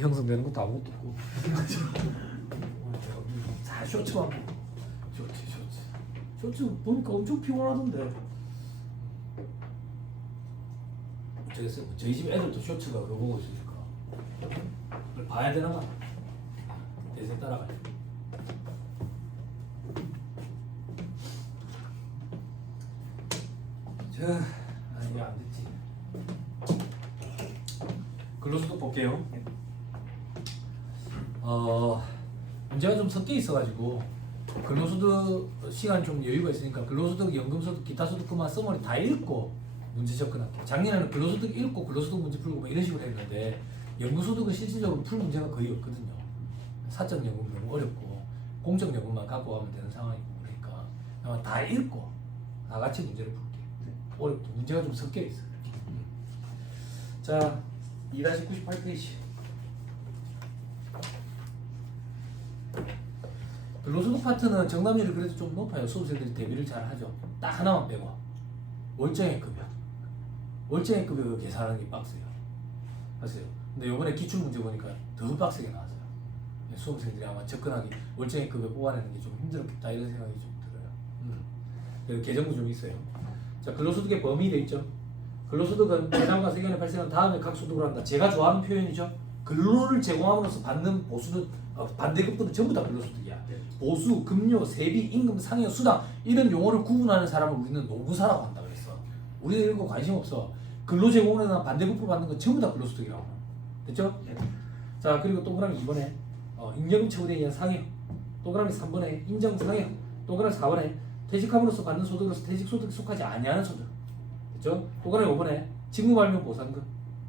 형성되는 것도 아무것도 없고. 자, 쇼츠만 보고. 쇼츠 보니까 엄청 피곤하던데. 어쩌겠어요. 저희 집 애들도 쇼츠가 그거 보고 있으니까 그걸 봐야 되나 봐. 대세 따라가요. 이게 안 됐지. 근로소득 볼게요. 문제가 좀 섞여 있어가지고 근로소득 시간 좀 여유가 있으니까 근로소득, 연금소득, 기타소득 그만 써머리 다 읽고 문제 접근할게요. 작년에는 근로소득 읽고 근로소득 문제 풀고 뭐 이런 식으로 했는데 연금소득은 실질적으로 풀 문제가 거의 없거든요. 사적연금 너무 어렵고 공적연금만 갖고 가면 되는 상황이고 그러니까 아마 다 읽고 다 같이 문제를 풀게요. 어렵고 문제가 좀 섞여 있어요. 자, 2-98페이지. 근로소득 파트는 정답률이 그래도 좀 높아요. 수험생들이 대비를 잘 하죠. 딱 하나만 빼고 월정액 급여. 월정액 급여 계산하는 게 빡세요. 아세요? 근데 이번에 기출 문제 보니까 더 빡세게 나왔어요. 수험생들이 아마 접근하기 월정액 급여 뽑아내는 게 좀 힘들었겠다 이런 생각이 좀 들어요. 개정도 좀 있어요. 자, 근로소득의 범위 돼 있죠. 근로소득은 재산과 세금이 발생한 다음에 각 소득을 한다. 제가 좋아하는 표현이죠. 근로를 제공함으로써 받는 보수는 반대급부는 전부 다 근로소득이야. 보수, 급료, 세비, 임금, 상여, 수당 이런 용어를 구분하는 사람을 우리는 노무사라고 한다 그랬어. 우리는 이런 거 관심 없어. 근로 제공이나 반대급부 받는 건 전부 다 근로소득이라고. 됐죠? 자, 그리고 동그라미 2번에 임금 처분에 의한 상여, 동그라미 3번에 인정 상여, 동그라미 4번에 퇴직함으로써 받는 소득으로서 퇴직소득에 속하지 아니하는 소득. 됐죠? 동그라미 5번에 직무 발명 보상금.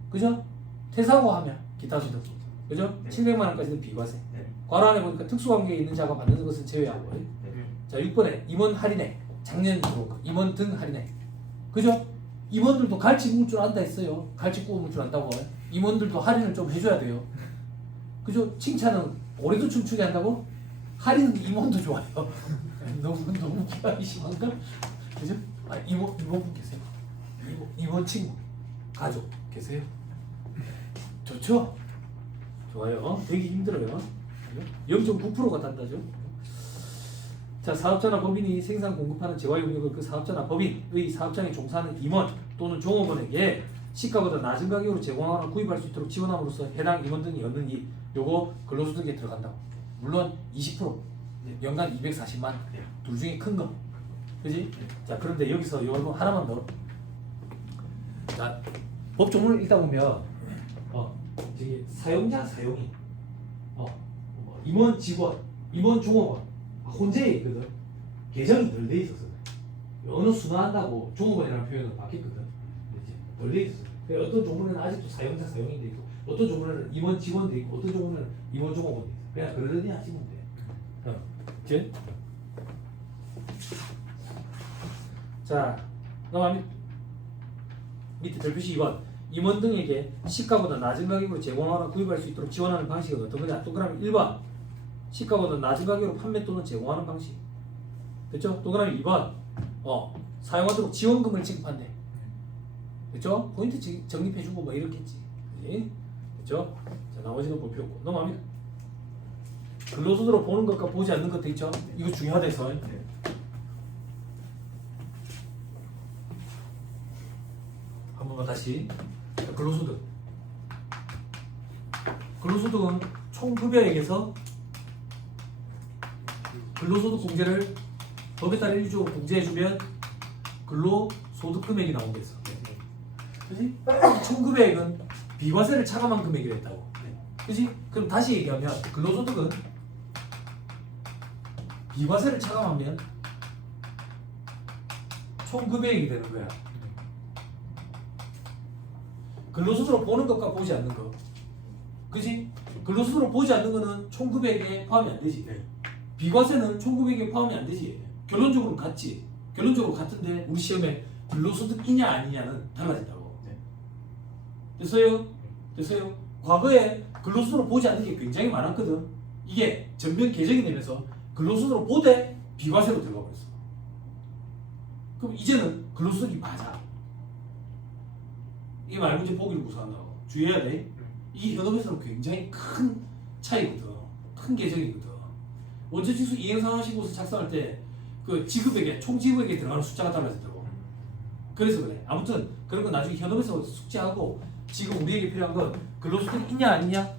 그죠? 퇴사하고 하면 기타 소득. 그죠? 700만 원까지는 비과세. 괄호 안에 보니까 특수관계에 있는 자가 받는 것은 제외하고. 자, 6번에 임원 할인액. 작년 들어온 거. 임원 등 할인액. 그죠? 임원들도 갈치 구울 줄 안다 했어요. 갈치 구울 줄 안다고. 임원들도 할인을 좀 해줘야 돼요. 그죠? 칭찬은 올해도 춤추게 한다고? 할인은 임원도 좋아요. 너무 기하기 심한가? 그죠? 임원분 계세요. 임원 친구, 가족 계세요. 좋죠? 좋아요. 되게 힘들어요. 0.9%가 단다죠. 자, 사업자나 법인이 생산 공급하는 재화 용역을 그 사업자나 법인의 사업장에 종사하는 임원 또는 종업원에게 시가보다 낮은 가격으로 제공하거나 구입할 수 있도록 지원함으로써 해당 임원 등이 얻는 이익, 요거 근로소득에 들어간다고. 물론 20%, 연간 240만, 둘 중에 큰 거, 그지? 자, 그런데 여기서 요거 하나만 더. 자, 법 조문을 읽다 보면 저기 사용자, 사용인, 임원, 직원, 임원, 종업원, 혼재에 있거든. 개정이 덜 돼 있어서 어느 순화한다고 종업원이라는 표현을 바뀌었거든. 이제 덜 돼 있었어. 어떤 조문에는 아직도 사용자, 사용인 돼 있고, 어떤 조문에는 임원, 직원 돼 있고, 어떤 조문에는 임원, 종업원 돼 있어. 그냥 그러려니 하시면 돼. 그치? 자, 그다음 밑에 별표시 2번. 임원 등에게 시가보다 낮은 가격으로 제공하거나 구입할 수 있도록 지원하는 방식은 어떤 거냐? 동그라미 1번. 시가보다 낮은 가격으로 판매 또는 제공하는 방식. 됐죠? 동그라미 2번. 사용하도록 지원금을 지급한대. 됐죠? 포인트 적립해주고 뭐 이렇겠지. 됐죠? 자, 나머지는 볼 필요 없고 넘어갑니다. 근로소득으로 보는 것과 보지 않는 것도 있죠? 이거 중요하대서. 한 번만 다시. 근로소득. 근로소득은 총 급여액에서 근로소득 공제를 법에 따라 일주적으로 공제해주면 근로소득 금액이 나오게 있어. 그지? 총 급여액은 비과세를 차감한 금액이라 했다고. 그지? 그럼 다시 얘기하면 근로소득은 비과세를 차감하면 총 급여액이 되는 거야. 근로소득으로 보는 것과 보지 않는 거. 그지? 근로소득으로 보지 않는 거는 총 급여액에 포함이 안 되지. 비과세는 총 급여액에 포함이 안 되지. 결론적으로 같지. 결론적으로 같은데 우리 시험에 근로소득이냐 아니냐는 달라진다고. 됐어요? 됐어요? 과거에 근로소득으로 보지 않는 게 굉장히 많았거든. 이게 전면 개정이 되면서 근로소득으로 보되 비과세로 들어가 버렸어. 그럼 이제는 근로소득이 맞아. 이게 말문제 보기를 구사한다고. 주의해야 돼. 이게 이 현업에서는 굉장히 큰 차이거든. 큰 계정이거든. 원천징수 이행상환신고서 작성할 때 그 지급액에 총 지급액에 들어가는 숫자가 달라지더라고. 그래서 그래. 아무튼 그런 건 나중에 현업에서 숙지하고 지금 우리에게 필요한 건 근로소득 있냐 아니냐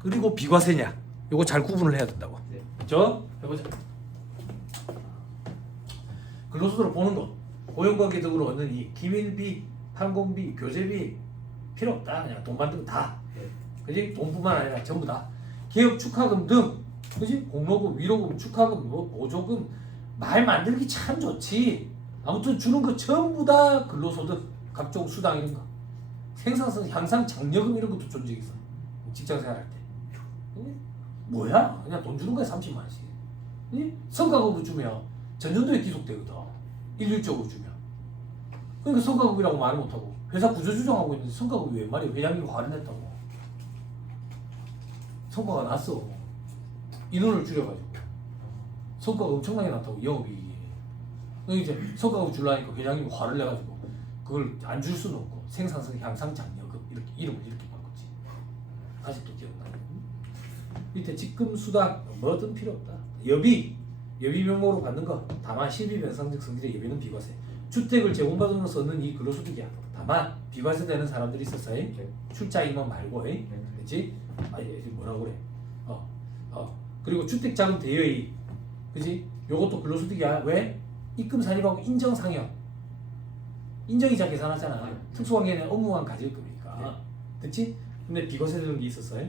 그리고 비과세냐 요거 잘 구분을 해야 된다고. 네. 그죠? 해보자. 근로소득을 보는 거 고용관계 등으로 얻는 이 기밀비, 항공비, 교재비 필요 없다. 그냥 돈 받는 거 다. 네. 그지? 돈뿐만 아니라 전부 다. 개업 축하금 등, 그지? 공로금, 위로금, 축하금, 뭐 보조금 말 만들기 참 좋지. 아무튼 주는 거 전부 다 근로소득, 각종 수당 이런 거. 생산성 향상 장려금 이런 것도 존재 있어. 직장 생활할 때. 응? 뭐야? 그냥 돈 주는 거야 30만 원씩. 응? 성과급을 주면 전년도에 기속되거든. 일률적으로 주면. 그러니까 성과급이라고 말을 못하고 회사 구조조정하고 있는데 성과급이 웬 말이야? 회장님이 화를 냈다고. 성과가 났어. 인원을 줄여가지고 성과가 엄청나게 났다고 영업이익이. 그러니까 이제 성과급 줄라니까 회장님이 화를 내가지고 그걸 안 줄 수는 없고 생산성 향상 장려금 이렇게 이름을 이렇게 바꿨지. 아직도 기억나요? 밑에 직금 수당 뭐든 필요 없다. 여비 명목으로 받는 거 다만 실비 변상적 성질의 여비는 비과세. 주택을 제공받음으로써 얻는 이 근로소득이야. 다만 비과세되는 사람들이 있었어요. 출자 임원 말고, 그렇지? 뭐라고 그래? 그리고 주택자금 대여이익, 그지? 요것도 근로소득이야. 왜? 입금 산입하고 인정 상여. 인정이자 계산하잖아. 특수관계는 업무만 가질급이니까. 됐지? 근데 비과세 되는 게 있었어요.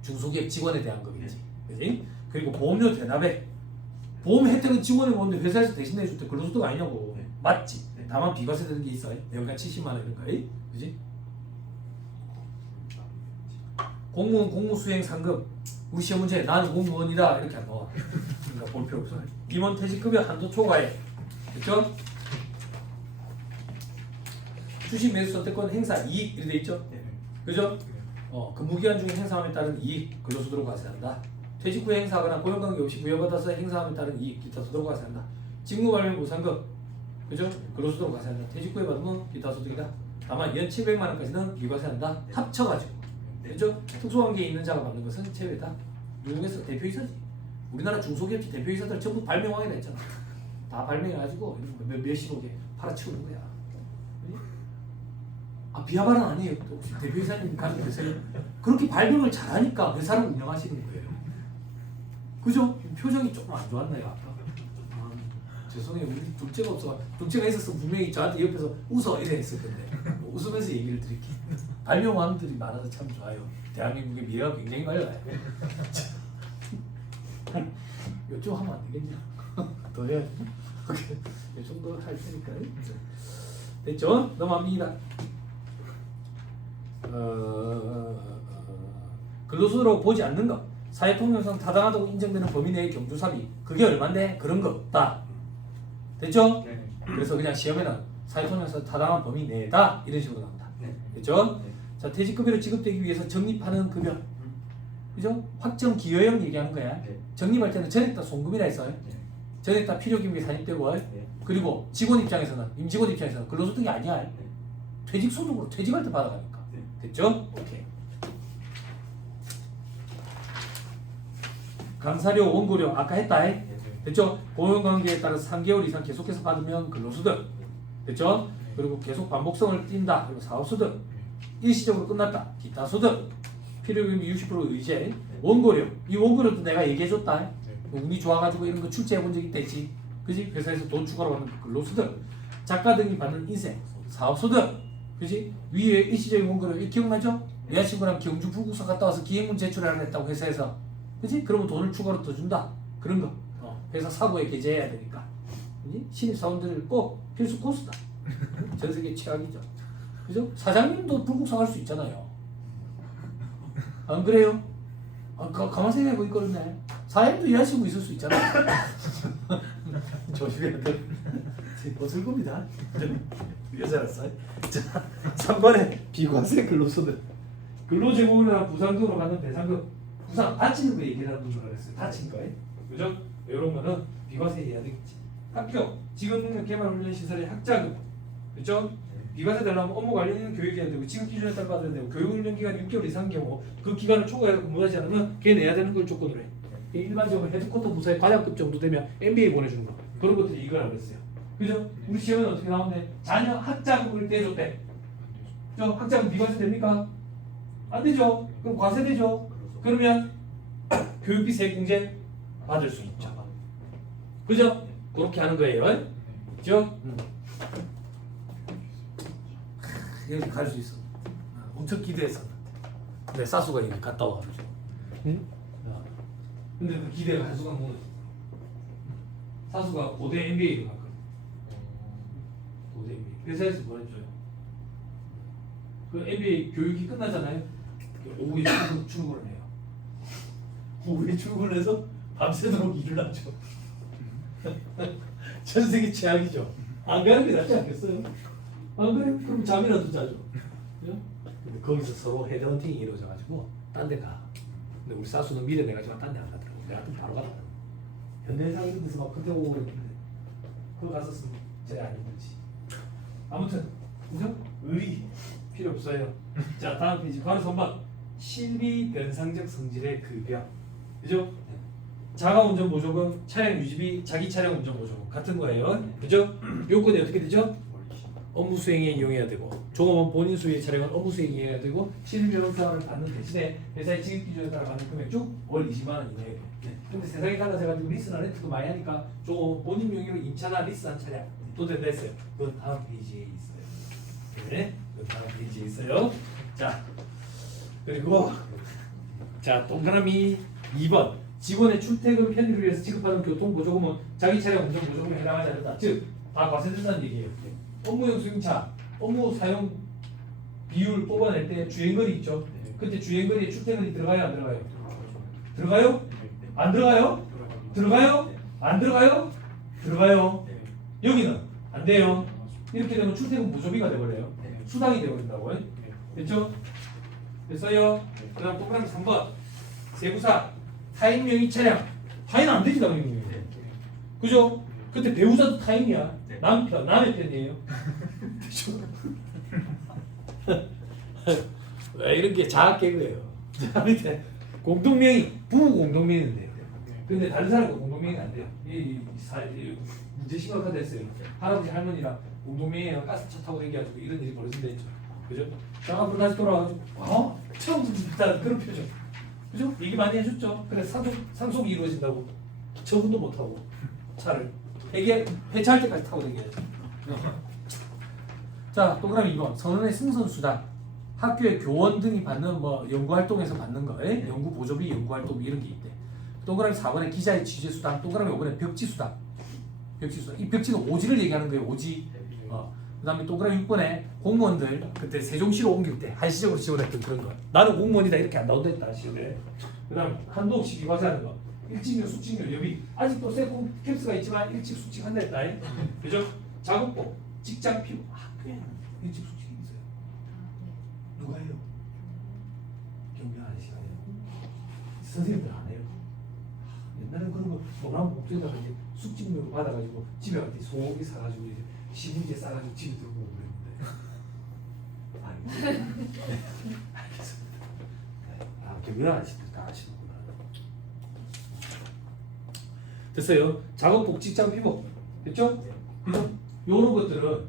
중소기업 직원에 대한 거겠지. 그지? 그리고 보험료 대납액. 보험 혜택은 직원이 먹는데 회사에서 대신 내줄 때 근로소득 아니냐고. 맞지? 다만 비과세 되는 게 있어요. 여기가 70만 원 이런 거. 그지? 공무원 공무수행 상금. 우리 시험 문제 나는 공무원이다 이렇게 안 나와. 그러니까 볼 필요 없어. 임원 퇴직급여 한도 초과에. 그렇죠? 주식 매수 선택권 행사 이익 이렇게 돼 있죠? 그죠? 근무기간 중에 행사함에 따른 이익 근로소득으로 과세한다. 퇴직 후에 행사하거나 고용관계 없이 부여받아서 행사함에 따른 이익 기타 소득으로 과세한다. 직무 발명 보상금 그죠? 근로소득으로 과세한다. 퇴직 후에 받으면 기타 소득이다. 다만 연 700만 원까지는 비과세한다. 합쳐가지고 그죠? 특수관계에 있는 자가 받는 것은 제외다. 미국에서 대표이사지. 우리나라 중소기업체 대표이사들 전부 발명하게 됐잖아. 다 발명해가지고 몇십억에 팔아치우는 거야. 비하발언 아니에요. 또 대표이사님 가지고 계세요. 그렇게 발명을 잘하니까 회사를 운영하시는 거예요. 그죠? 표정이 조금 안 좋았나요 아까? 죄송해요. 우리 둘째가 없어. 둘째가 있었으면 분명히 저한테 옆에서 웃어 이래 했을 건데 웃으면서 얘기를 드릴게요. 발명왕들이 많아서 참 좋아요. 대한민국의 미래가 굉장히 밝아요. 요쪽 하면 안 되겠냐? 더 해야지. 이 정도 할 테니까요. 됐죠? 넘어갑니다. 근로소득으로 보지 않는 것. 사회통념상 타당하다고 인정되는 범위 내의 경조사비. 그게 얼마인데? 그런 거 없다. 됐죠? 네. 그래서 그냥 시험에는 사회통념상 타당한 범위 내다 이런 식으로 나온다. 네. 됐죠? 네. 자, 퇴직급여를 지급되기 위해서 적립하는 급여. 그죠? 확정 기여형 얘기하는 거야. 네. 적립할 때는 전액 다 송금이라 했어요. 네. 전액 다 필요기금에 산입되고, 네. 그리고 직원 입장에서는 임직원 입장에서는 근로소득이 아니야. 네. 퇴직소득으로 퇴직할 때 받아가니까. 네. 됐죠? 오케이. 감사료, 원고료 아까 했다. 됐죠? 고용관계에 따라서 3개월 이상 계속해서 받으면 근로소득. 됐죠? 그리고 계속 반복성을 띈다. 그리고 사업소득. 일시적으로 끝났다. 기타 소득. 필요금이 60% 의제. 원고료. 이 원고료도 내가 얘기해줬다. 운이 좋아가지고 이런 거 출제해본 적 있다지. 그지? 회사에서 돈 추가로 받는 근로소득. 작가 등이 받는 인세. 사업소득. 그지? 위에 일시적인 원고료. 이 기억나죠? 여자친구랑 경주 불국사 갔다 와서 기획문 제출을 안 했다고 회사에서. 그지? 그러면 돈을 추가로 더 준다. 그런 거. 회사 사고에 게재해야 되니까. 그지? 신입사원들 꼭 필수 코스다. 전 세계 최악이죠. 그죠? 사장님도 불국사 갈 수 있잖아요. 안 그래요? 가만 생각해보니 그렇네. 사장님도 여자친구 있을 수 있잖아. 조심해야 돼. 벗을 겁니다. 여자라서. 자, 3번에 비과세 근로소득. 근로제공이나 부상금으로 받는 배상금. 부상 다치는 거 얘기하는 줄 알았어요. 다친 거예요. 그죠? 이런 거는 비과세 해야 되겠지. 학교, 직업능력 개발 훈련 시설의 학자금. 그죠? 비과세 달라면 업무 관련 교육해야 되고 지급 기준에 따라 받아야 되고 교육 운영 기간 6개월 이상 경우 그 기간을 초과해서 근무하지 않으면 걔 내야 되는 걸 조건으로 해. 일반적으로 헤드쿼터 부서의 과장급 정도 되면 MBA 보내주는 거 그런 것들이 이거라고 그랬어요. 그죠? 우리 시험은 어떻게 나오는데 자녀 학자금을 떼줬대. 저 학자금 비과세 됩니까? 안 되죠. 그럼 과세 되죠. 그러면 교육비 세공제 받을 수 있죠. 그죠? 그렇게 하는 거예요. 그죠? 여기 갈 수 있어. 엄청 기대했었는데. 근데 사수가 이미 갔다 와가지고. 응? 근데 그 기대가 한 순간 무너져. 사수가 고대 MBA를 갔거든. 고대 MBA. 회사에서 보내줘요. 그 MBA 교육이 끝나잖아요. 오후에 출근을 해요. 오후에 출근해서 밤새도록 일을 하죠. 전 세계 최악이죠. 안 가는 게 낫지 않겠어요? 안 그래? 그럼 잠이라도 자죠. 그죠? 근데 거기서 서로 헤드헌팅이 이루어져가지고 딴 데 가. 근데 우리 사수는 미련해가지고 딴 데 안 가더라고. 내가 같으면 바로 가더라고. 현대해상 이런 데서 막 그때 오고 그랬는데 그거 갔었으면 제가 안 힘들지. 아무튼 그죠? 의리 필요 없어요. 자 다음 페이지 바로 선박 실비 변상적 성질의 급여. 그죠? 자가운전 보조금, 차량 유지비, 자기 차량 운전 보조금 같은 거예요. 그죠? 요건이 어떻게 되죠? 업무 수행에 이용해야 되고 종업원 본인 소유의 차량은 업무 수행에 이용해야 되고 실비변호사를 받는 대신에 회사의 지급 기준에 따라 받는 금액중 월 20만 원 이내에. 근데 세상이 달라져가지고 리스나 렌트도 많이 하니까 좀 본인 명의로 임차나 리스한 차량 또 된다 했어요. 그건 다음 페이지에 있어요. 네, 그건 다음 페이지에 있어요. 자, 그리고 자 동그라미 2번 직원의 출퇴근 편의를 위해서 지급하는 교통보조금은 자기 차량 운전 보조금에 해당하지 않는다. 즉, 다 과세된다는 얘기예요. 업무용 수용차, 업무 사용 비율 뽑아낼 때 주행거리 있죠. 그때 주행거리에 출퇴근이 들어가요, 안 들어가요? 들어가요? 안 들어가요? 들어가요? 안 들어가요? 들어가요. 여기는 안 돼요. 이렇게 되면 출퇴근 보조비가 돼버려요. 수당이 돼버린다고요. 됐죠? 됐어요? 그 다음 동그라미 3번 세부사 타인 명의 차량. 타인 안 되지 당연히. 그죠? 그때 배우자도 타인이야. 남편, 남의 편이에요. 그죠? 왜 이런 게 자학 개그예요. 자 밑에 공동명의 부부 공동명의는 돼요. 근데 다른 사람과 공동명의는 안 돼요. 이 문제 심각하다 했어요. 할아버지 할머니랑 공동명의가 가스차 타고 다녀가지고 이런 일이 벌어진다 했죠. 그죠? 자 앞으로 다시 돌아와가지고 처음부터 그런 표정. 그죠? 얘기 많이 해줬죠. 그래서 상속이 이루어진다고 처분도 못하고 차를 폐차할 때까지 타고 다녀야죠. 자 동그라미 2번 선언의 승선수당 학교의 교원 등이 받는 뭐 연구활동에서 받는 거 연구 보조비 연구활동비 이런 게 있대. 동그라미 4번에 기자의 취재수당 동그라미 5번에 벽지수당 이 벽지는 오지를 얘기하는 거예요. 오지. 그 다음에 동그라미 6번에 공무원들 그때 세종시로 옮길 때 한시적으로 지원했던 그런 거 나는 공무원이다 이렇게 안 나온다 했다 시험에. 그 다음 한도 없이 비과세하는 거 일직료 수직료 여비 아직도 세고 캡스가 있지만 일찍 수직 한다 했다. 그죠? 작업복 직장 피부 학교에는 일찍 수직이 있어요. 누가 해요? 경비 아저씨가 해요. 선생님들 안 해요. 옛날에는 그런 거 노란 목소리다가 이제 숙직료 받아가지고 집에 갈 때 소고기 사가지고 이제 시금치 싸가지고 집에 들고 오고 그랬는데 알겠습니다. 경비 아저씨들 다 아시는구나. 됐어요. 작업복, 직장 피복 됐죠? 그죠? 요런 것들은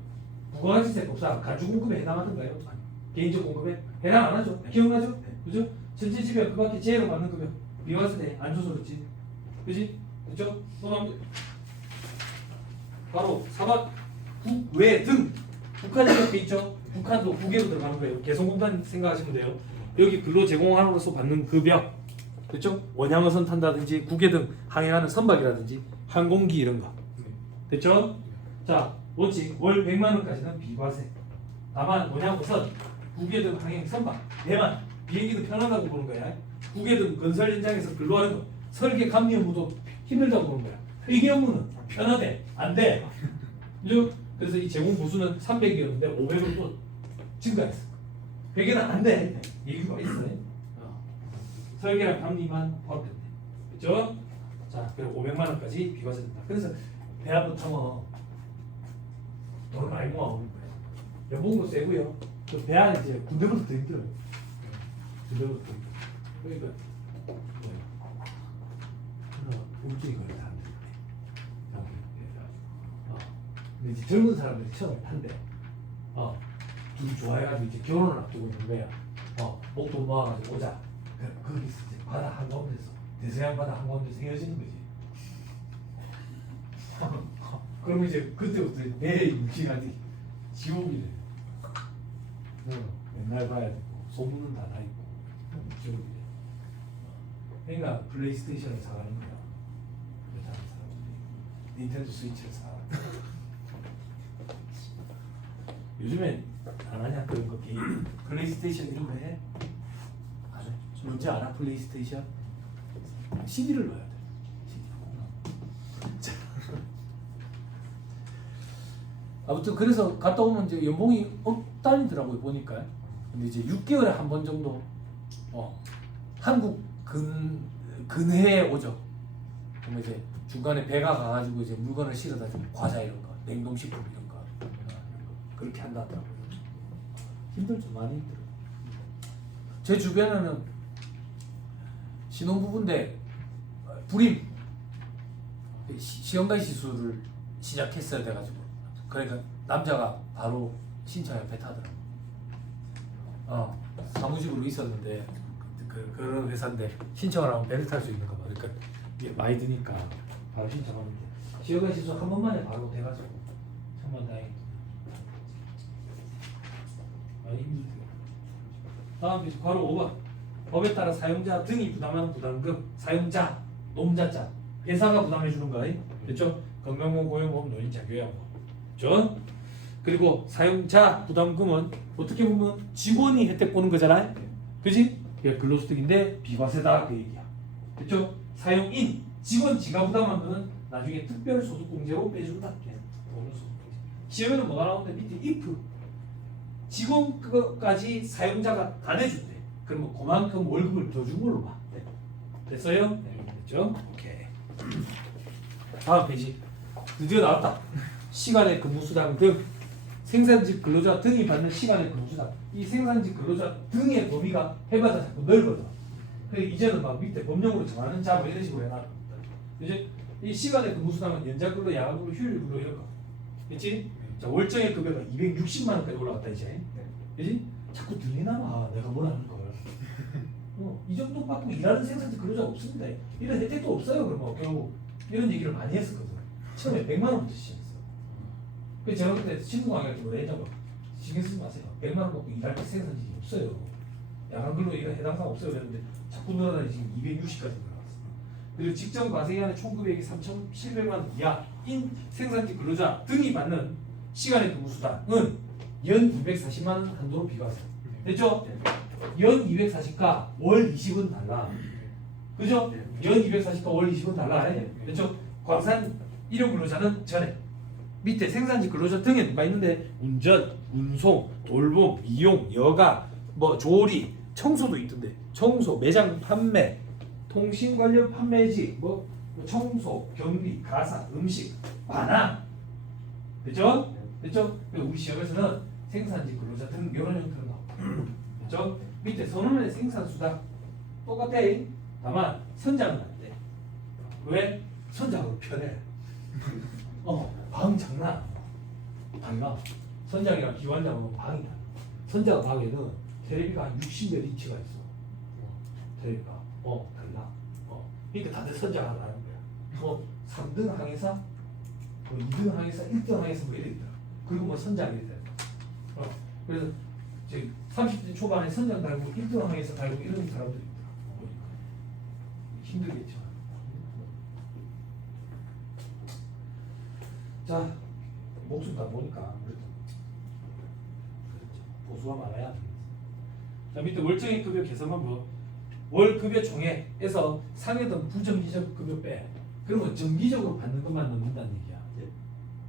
부가가치세법상 가주공급에 해당하던가요? 개인적 공급에 해당 안 하죠? 기억나죠? 그죠? 전체 집에 그 밖에 제로 받는 급여 비과세돼 안 줘서 그렇지. 그지? 그죠? 또 바로 4번 국외 등 북한이 옆에 있죠? 북한도 국외로 들어가는 거예요. 개성공단 생각하시면 돼요. 여기 근로 제공함으로써 받는 급여 됐죠? 원양어선 탄다든지 국외 등 항해하는 선박이라든지 항공기 이런 거 됐죠? 자 원칙 월 100만 원까지는 비과세. 다만 원양어선 국외 등 항행 선박 배만 비행기도 편하다고 보는 거야. 국외 등 건설 현장에서 근로하는 거 설계 감리 업무도 힘들다고 보는 거야. 회계 업무는 편하대 안 돼. 그래서 이 제공 보수는 300이었는데 500으로 또 증가했어. 100에는 안 돼. 이유가 있어요. 설계랑 감리만 포함된대. 그렇죠? 자, 그리고 500만 원까지 비과세된다. 그래서 배 한번 타면 돈을 많이 모아오는 거예요. 연봉도 세고요. 그 대안이 이제 군대보다 더 힘들어요. 군대보다 더 힘들어요. 그러니까 뭐야? 우울증이 거의 다 안 돼. 근데 이제 젊은 사람들이 처음에 탄대. 둘이 좋아해가지고 이제 결혼을 앞두고 있는 거야. 목도 모아가지고 오자. 거기서 이제 바다 한가운데서 대서양 바다 한가운데서 헤어지는 거지. 그러면 이제 그때부터 내 육신이 지옥이래. 맨날 봐야 되고 소문은 다 나 있고 지옥이래. 그러니까 플레이스테이션을 사가는 거야. 다른 사람들이 닌텐도 스위치를 사. 요즘엔 안 하냐 그런 거 게임. 플레이스테이션 이런 거 해? 안 해. 뭔지 알아? 플레이스테이션? CD를 넣어야 돼. CD. 아무튼 그래서 갔다 오면 이제 연봉이 억 단위더라고요 보니까. 근데 이제 6개월에 한 번 정도 한국 근해에 오죠. 그러면 이제 중간에 배가 가가지고 이제 물건을 실어다 주고 과자 이런 거, 냉동식품 이런 거 그렇게 한다더라고요. 힘들죠, 많이 힘들어요. 제 주변에는 신혼부부인데 불임 시험관 시술을 시작했어야 돼가지고 그러니까 남자가 바로 신청 옆에 타더라고. 사무직으로 있었는데 그런 회사인데 신청을 하면 배를 탈 수 있는 거 봐. 그러니까 이게 많이 드니까 바로 신청하면 돼. 시험관 시술 한 번만에 바로 돼가지고 정말 다행이다. 많이 힘들대요. 다음 페이지 바로 5번. 법에 따라 사용자 등이 부담하는 부담금, 사용자, 놈자자, 회사가 부담해 주는 거, 그렇죠? 건강보험, 고용보험, 노인자, 교양보험, 그렇죠? 그리고 사용자 부담금은 어떻게 보면 직원이 혜택 보는 거잖아요, 그지? 그게 근로소득인데 비과세다 그 얘기야, 그렇죠? 사용인, 직원 지가 부담한 거는 나중에 특별소득공제로 빼준다. 시험에는 뭐가 나오는데 밑에 if 직원까지 사용자가 다 내준대. 그러면 그만큼 월급을 더 준 걸로 봐. 네. 됐어요? 네, 됐죠? 오케이. 다음 페이지. 드디어 나왔다. 시간의 근무수당 등 생산직 근로자 등이 받는 시간의 근무수당. 이 생산직 근로자 등의 범위가 해마다 자꾸 넓어져. 그래서 이제는 막 밑에 법령으로 정하는 자뭐 이런 식으로 해놔. 이제 이 시간의 근무수당은 연장근로, 야간근로, 휴일근로 이런 거. 그렇지? 자, 월정의 급여가 260만 원까지 올라갔다 이제. 그렇지? 자꾸 들리나 봐. 내가 뭐라는 걸. 이 정도 받고 일하는 생산직 근로자 없습니다. 이런 혜택도 없어요. 그러면 결국 이런 얘기를 많이 했었거든. 처음에 100만 원부터 시작했어. 그래서 제가 그때 친구 강의할 때 뭐라 했냐고. 신경 쓰지 마세요. 100만 원 받고 일할 때 생산직이 없어요. 야간 근로 이런 해당사항 없어요. 그랬는데 자꾸 늘어나니 지금 260까지 늘어났어. 그리고 직전 과세기간의 총급액이 3,700만 원 이하인 생산직 근로자 등이 받는 시간의 근무수당은 연 240만 원 한도로 비과세. 됐죠? 연 240과 월 20은 달라. 그죠? 연 240과 월 20은 달라. 됐죠? 광산 일용 근로자는 전에 밑에 생산직 근로자 등에 누가 있는데 운전, 운송, 돌봄, 미용, 여가, 뭐 조리, 청소도 있던데 청소, 매장 판매, 통신 관련 판매직, 뭐 청소, 경비, 가사, 음식, 반항. 됐죠? 됐죠? 우리 시험에서는 생산직 근로자 등 이런 형태로 나옵니다. 됐죠? 밑에 선언의 생산수당 똑같아. 다만 선장은 안 돼. 왜? 선장으로 편해. 방 장난 안 달라. 선장이랑 기관장은 방이 달라. 선장 방에는 테레비가 한 60몇 인치가 있어. 테레비가 달라. 그러니까 다들 선장을 하는 거야. 3등 항해사, 2등 항해사, 1등 항해사 뭐 이래 있더라. 그리고 뭐 선장이 있다. 그래서 이제 30대 초반에 선장 달고 1등 항해사 달고 이런 사람들이 있더라. 힘들겠죠. 자, 목숨 다 보니까 그래도 보수가 많아야 되겠어. 자, 밑에 월정액 급여 개선하면 월 급여 총액에서 상여든 부정기적 급여 빼. 그러면 정기적으로 받는 것만 넣는다는 얘기야.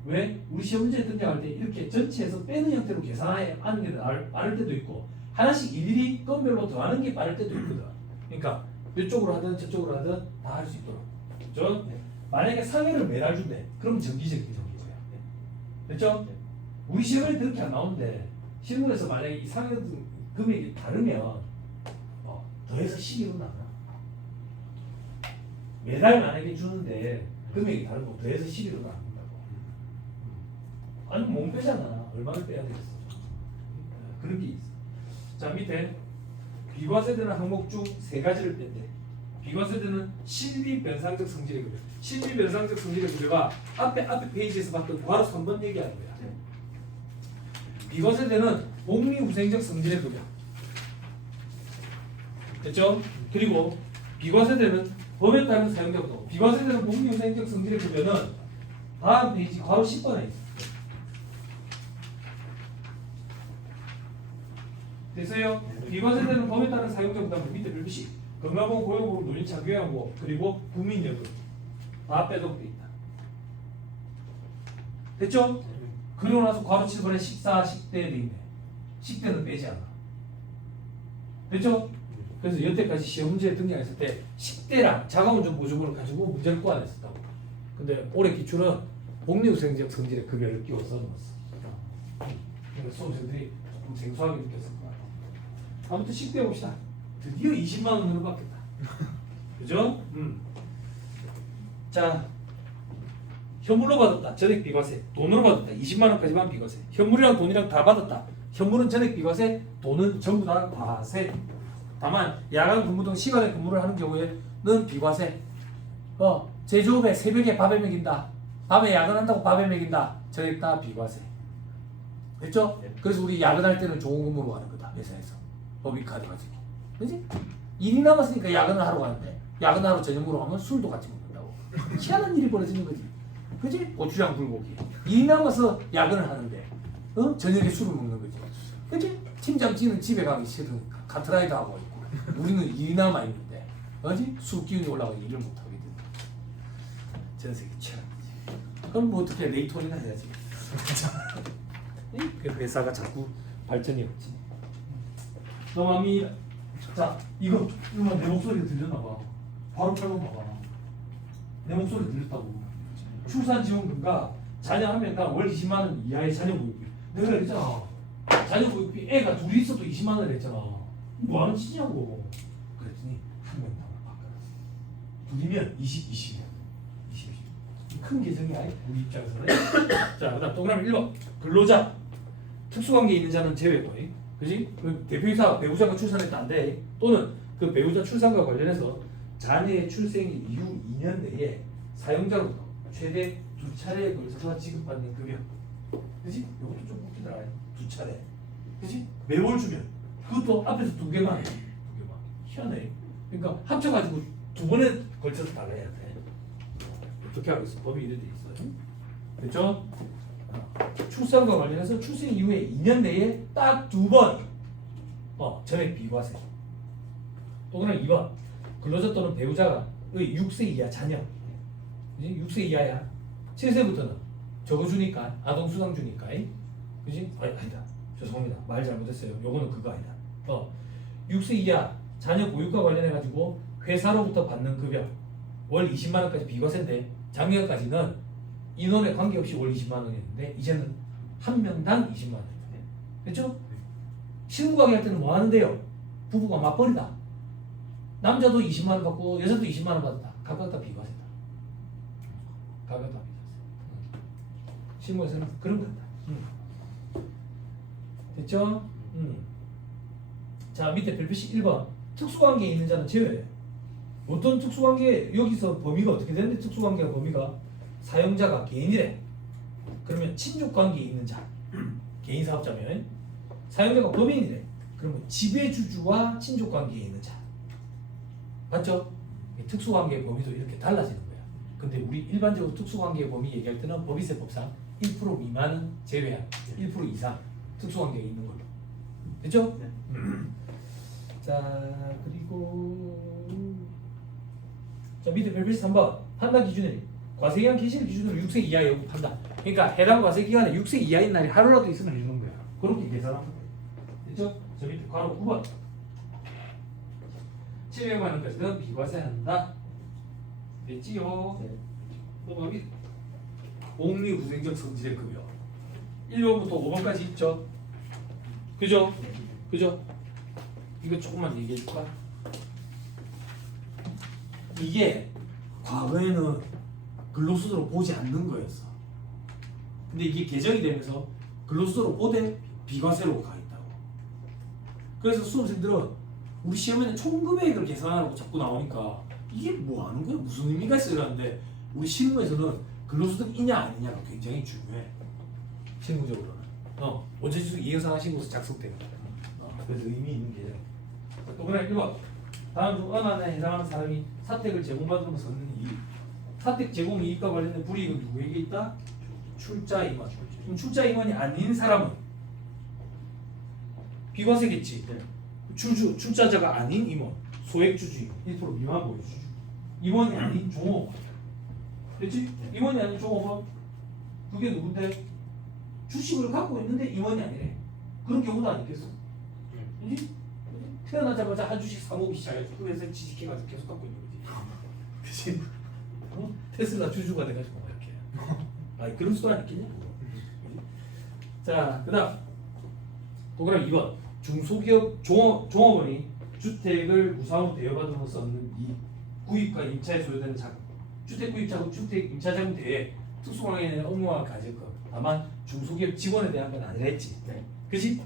왜? 우리 시험 문제 등장할 때 이렇게 전체에서 빼는 형태로 계산하는 게 빠를 때도 있고 하나씩 일일이 건별로 더하는 게 빠를 때도 있거든. 그러니까 이쪽으로 하든 저쪽으로 하든 다 할 수 있도록. 그렇죠? 만약에 상해를 매달 준대. 그럼 정기적인 거야. 됐죠? 우리 시험에 그렇게 안 나오는데 실무에서 만약에 이 상여금 금액이 다르면 더해서 12로 나눠. 매달 만약에 주는데 금액이 다르고 더해서 12로 나눈다고. 아니 못 빼잖아. 얼마를 빼야 되겠어. 그런 게 있어. 자 밑에 비과세되는 항목 중 세 가지를 뺀대. 비과세되는 실비변상적 성질의 급여. 실비변상적 성질의 급여가 앞에 페이지에서 봤던 바로 3번 얘기하는 거야. 비과세되는 복리후생적 성질의 급여. 됐죠? 그리고 비과세되는 법에 따른 사용자부터 비과세되는 복리후생적 성질의 급여는 다음 페이지 괄호 10번에 있어. 됐어요? 비과세되는 법에 따른 사용자 부담은 밑에 별표시 건강보험 고용보험 노인차 교양보험 그리고 국민연금 다 빼도 돼 있다. 됐죠? 그리고 나서 괄호 7번에 식사, 식대 돼 있네. 식대는 빼지 않아. 됐죠? 그래서 여태까지 시험 문제에 등장했을 때 식대랑 자가운전 보조금을 가지고 문제를 꼬아냈었다고. 근데 올해 기출은 복리후생적 성질의 급여를 끼워서 넣었어. 그래서 수험생들이 조금 생소하게 느꼈을 거야. 아무튼 식대 봅시다. 드디어 20만 원으로 바뀌었다. 그죠? 자, 현물로 받았다. 전액 비과세. 돈으로 받았다. 20만 원까지만 비과세. 현물이랑 돈이랑 다 받았다. 현물은 전액 비과세, 돈은 전부 다 과세. 다만 야간 근무 등 시간에 근무를 하는 경우에는 비과세. 제조업에 새벽에 밥에 먹인다. 밤에 야근한다고 밥에 먹인다. 전액 다 비과세. 됐죠? 그래서 우리 야근할 때는 좋은 근무로 가는 거다. 회사에서. 법인카드 가지고. 그지? 일이 남았으니까 야근을 하러 가는데 야근하러 저녁으로 가면 술도 같이 먹는다고. 희한한 일이 벌어지는 거지. 그지? 고추장 불고기. 일이 남아서 야근을 하는데 저녁에 술을 먹는 거지. 그지? 팀장찌는 집에 가기 싫으니까 카트라이드 하고 있고 우리는 일이 남아 있는데 그지? 술 기운이 올라가서 일을 못 하게 된다. 전 세계 최악이지. 그럼 뭐 어떻게 레이톤이나 해야지. 그 회사가 자꾸 발전이 없지. 넘어갑니다. 자, 이거 내 목소리가 들렸나 봐. 바로 펴고 봐봐. 내 목소리 들렸다고. 출산지원금과 자녀 한 명당 월 20만 원 이하의 자녀 보육비. 내가 그랬잖아. 자녀 보육비 애가 둘이 있어도 20만 원 했잖아. 뭐 하는 짓이냐고. 그랬더니 한 명당 바꿔놨어. 둘이면 20. 큰 계정이 아니 우리 입장에서는. 자, 그다음 동그라미 1번. 근로자. 특수관계 있는 자는 제외고. 그지? 그 대표이사 배우자가 출산했다 안 돼. 또는 그 배우자 출산과 관련해서 자녀의 출생 이후 2년 내에 사용자로부터 최대 2차례에 걸쳐서 지급받는 급여. 그지? 이것도 좀 웃기더라. 2차례. 그지? 매월 주면 그것도 앞에서 2개만 해. 2개만. 희한해. 그러니까 합쳐가지고 2번에 걸쳐서 달라야 돼. 어떻게 하고 있어? 법이 이래 돼 있어. 됐죠? 출산과 관련해서 출생 이후에 2년 내에 딱 2번 전액 비과세. 또 그냥 2번 근로자 또는 배우자의 6세 이하 자녀. 6세 이하야. 7세부터는 저거 주니까 아동수당 주니까. 그지? 아니다. 죄송합니다. 말 잘못했어요. 요거는 그거 아니다. 6세 이하 자녀 보육과 관련해 가지고 회사로부터 받는 급여 월 20만 원까지 비과세인데 작년까지는 인원에 관계없이 월 20만 원이었는데 이제는 한 명당 20만 원. 그렇죠? 실무가게 할 때는 뭐 하는데요? 부부가 맞벌이다. 남자도 20만 원 받고 여자도 20만 원 받았다. 각각 다 비과세다. 각각 다 비과세. 실무에서는 그런 거다. 됐죠? 자, 밑에 별표시 1번. 특수관계에 있는 자는 제외. 어떤 특수관계, 여기서 범위가 어떻게 되는데 특수관계가 범위가 사용자가 개인이래. 그러면 친족관계에 있는 자, 개인 사업자면 사용자가 법인이래. 그러면 지배주주와 친족관계에 있는 자. 맞죠? 특수관계의 범위도 이렇게 달라지는 거야. 근데 우리 일반적으로 특수관계의 범위 얘기할 때는 법인세법상 1% 미만은 제외한 1% 이상 특수관계에 있는 걸로. 됐죠? 네. 자, 그리고 자, 밑에 별표시 3번 판단 기준이 과세기간 기시를 기준으로 6세 이하의 여부 판단. 그러니까 해당 과세기간에 6세 이하인 날이 하루라도 있으면 해주는 거야. 그렇게 계산하는 거야. 됐죠? 저 밑에 괄호 9번 700만 원까지는 비과세한다. 됐지요? 네. 넘어가기 복리후생적 성질의 급여 1번부터 5번까지 있죠? 그죠? 그죠? 이거 조금만 얘기해 줄까? 이게 과거에는 근로수도로 보지 않는 거였어. 근데 이게 개정이 되면서 근로수도로 보되 비과세로 가 있다고. 그래서 수험생들은 우리 시험에는 총 금액을 계산하라고 자꾸 나오니까 이게 뭐 하는 거야? 무슨 의미가 있어? 이러는데 우리 실무에서는 근로소득이냐 아니냐가 굉장히 중요해. 실무적으로는. 원천지수 이행상한 신고서 작성되는 거야. 그래서 의미 있는 게. 또 그래 1번. 다음 중 어느 하나에 해당하는 사람이 사택을 제공받으면서 얻는 이익. 사택 제공 이익과 관련된 불이익은 누구에게 있다? 출자 임원. 그럼 출자 임원이 아닌 사람은 비과세겠지. 출자자가 아닌 임원, 소액주주임 1% 미만 보유주주. 임원이 아닌 종업원. 그렇지? 임원이 아닌 종업원. 그게 누군데? 주식을 갖고 있는데 임원이 아니래. 그런 경우도 아니겠어. 그렇지? 태어나자마자 한 주씩 사모기 시작해서 그 회사에 취직해가지고 계속 갖고 있는 거지. 그치? 테슬라 주주가 돼가지고 이렇게. 그런 수도 아니겠냐? 자, 그 다음 도그램 2번. 중소기업 종업원이 주택을 무상으로 대여받으면서 얻는 이 구입과 임차에 소요되는 자금. 주택 구입자금, 주택 임차자금 대회 특수관계는 업무와 가질 것. 다만 중소기업 직원에 대한 건 아니라 했지. 그치?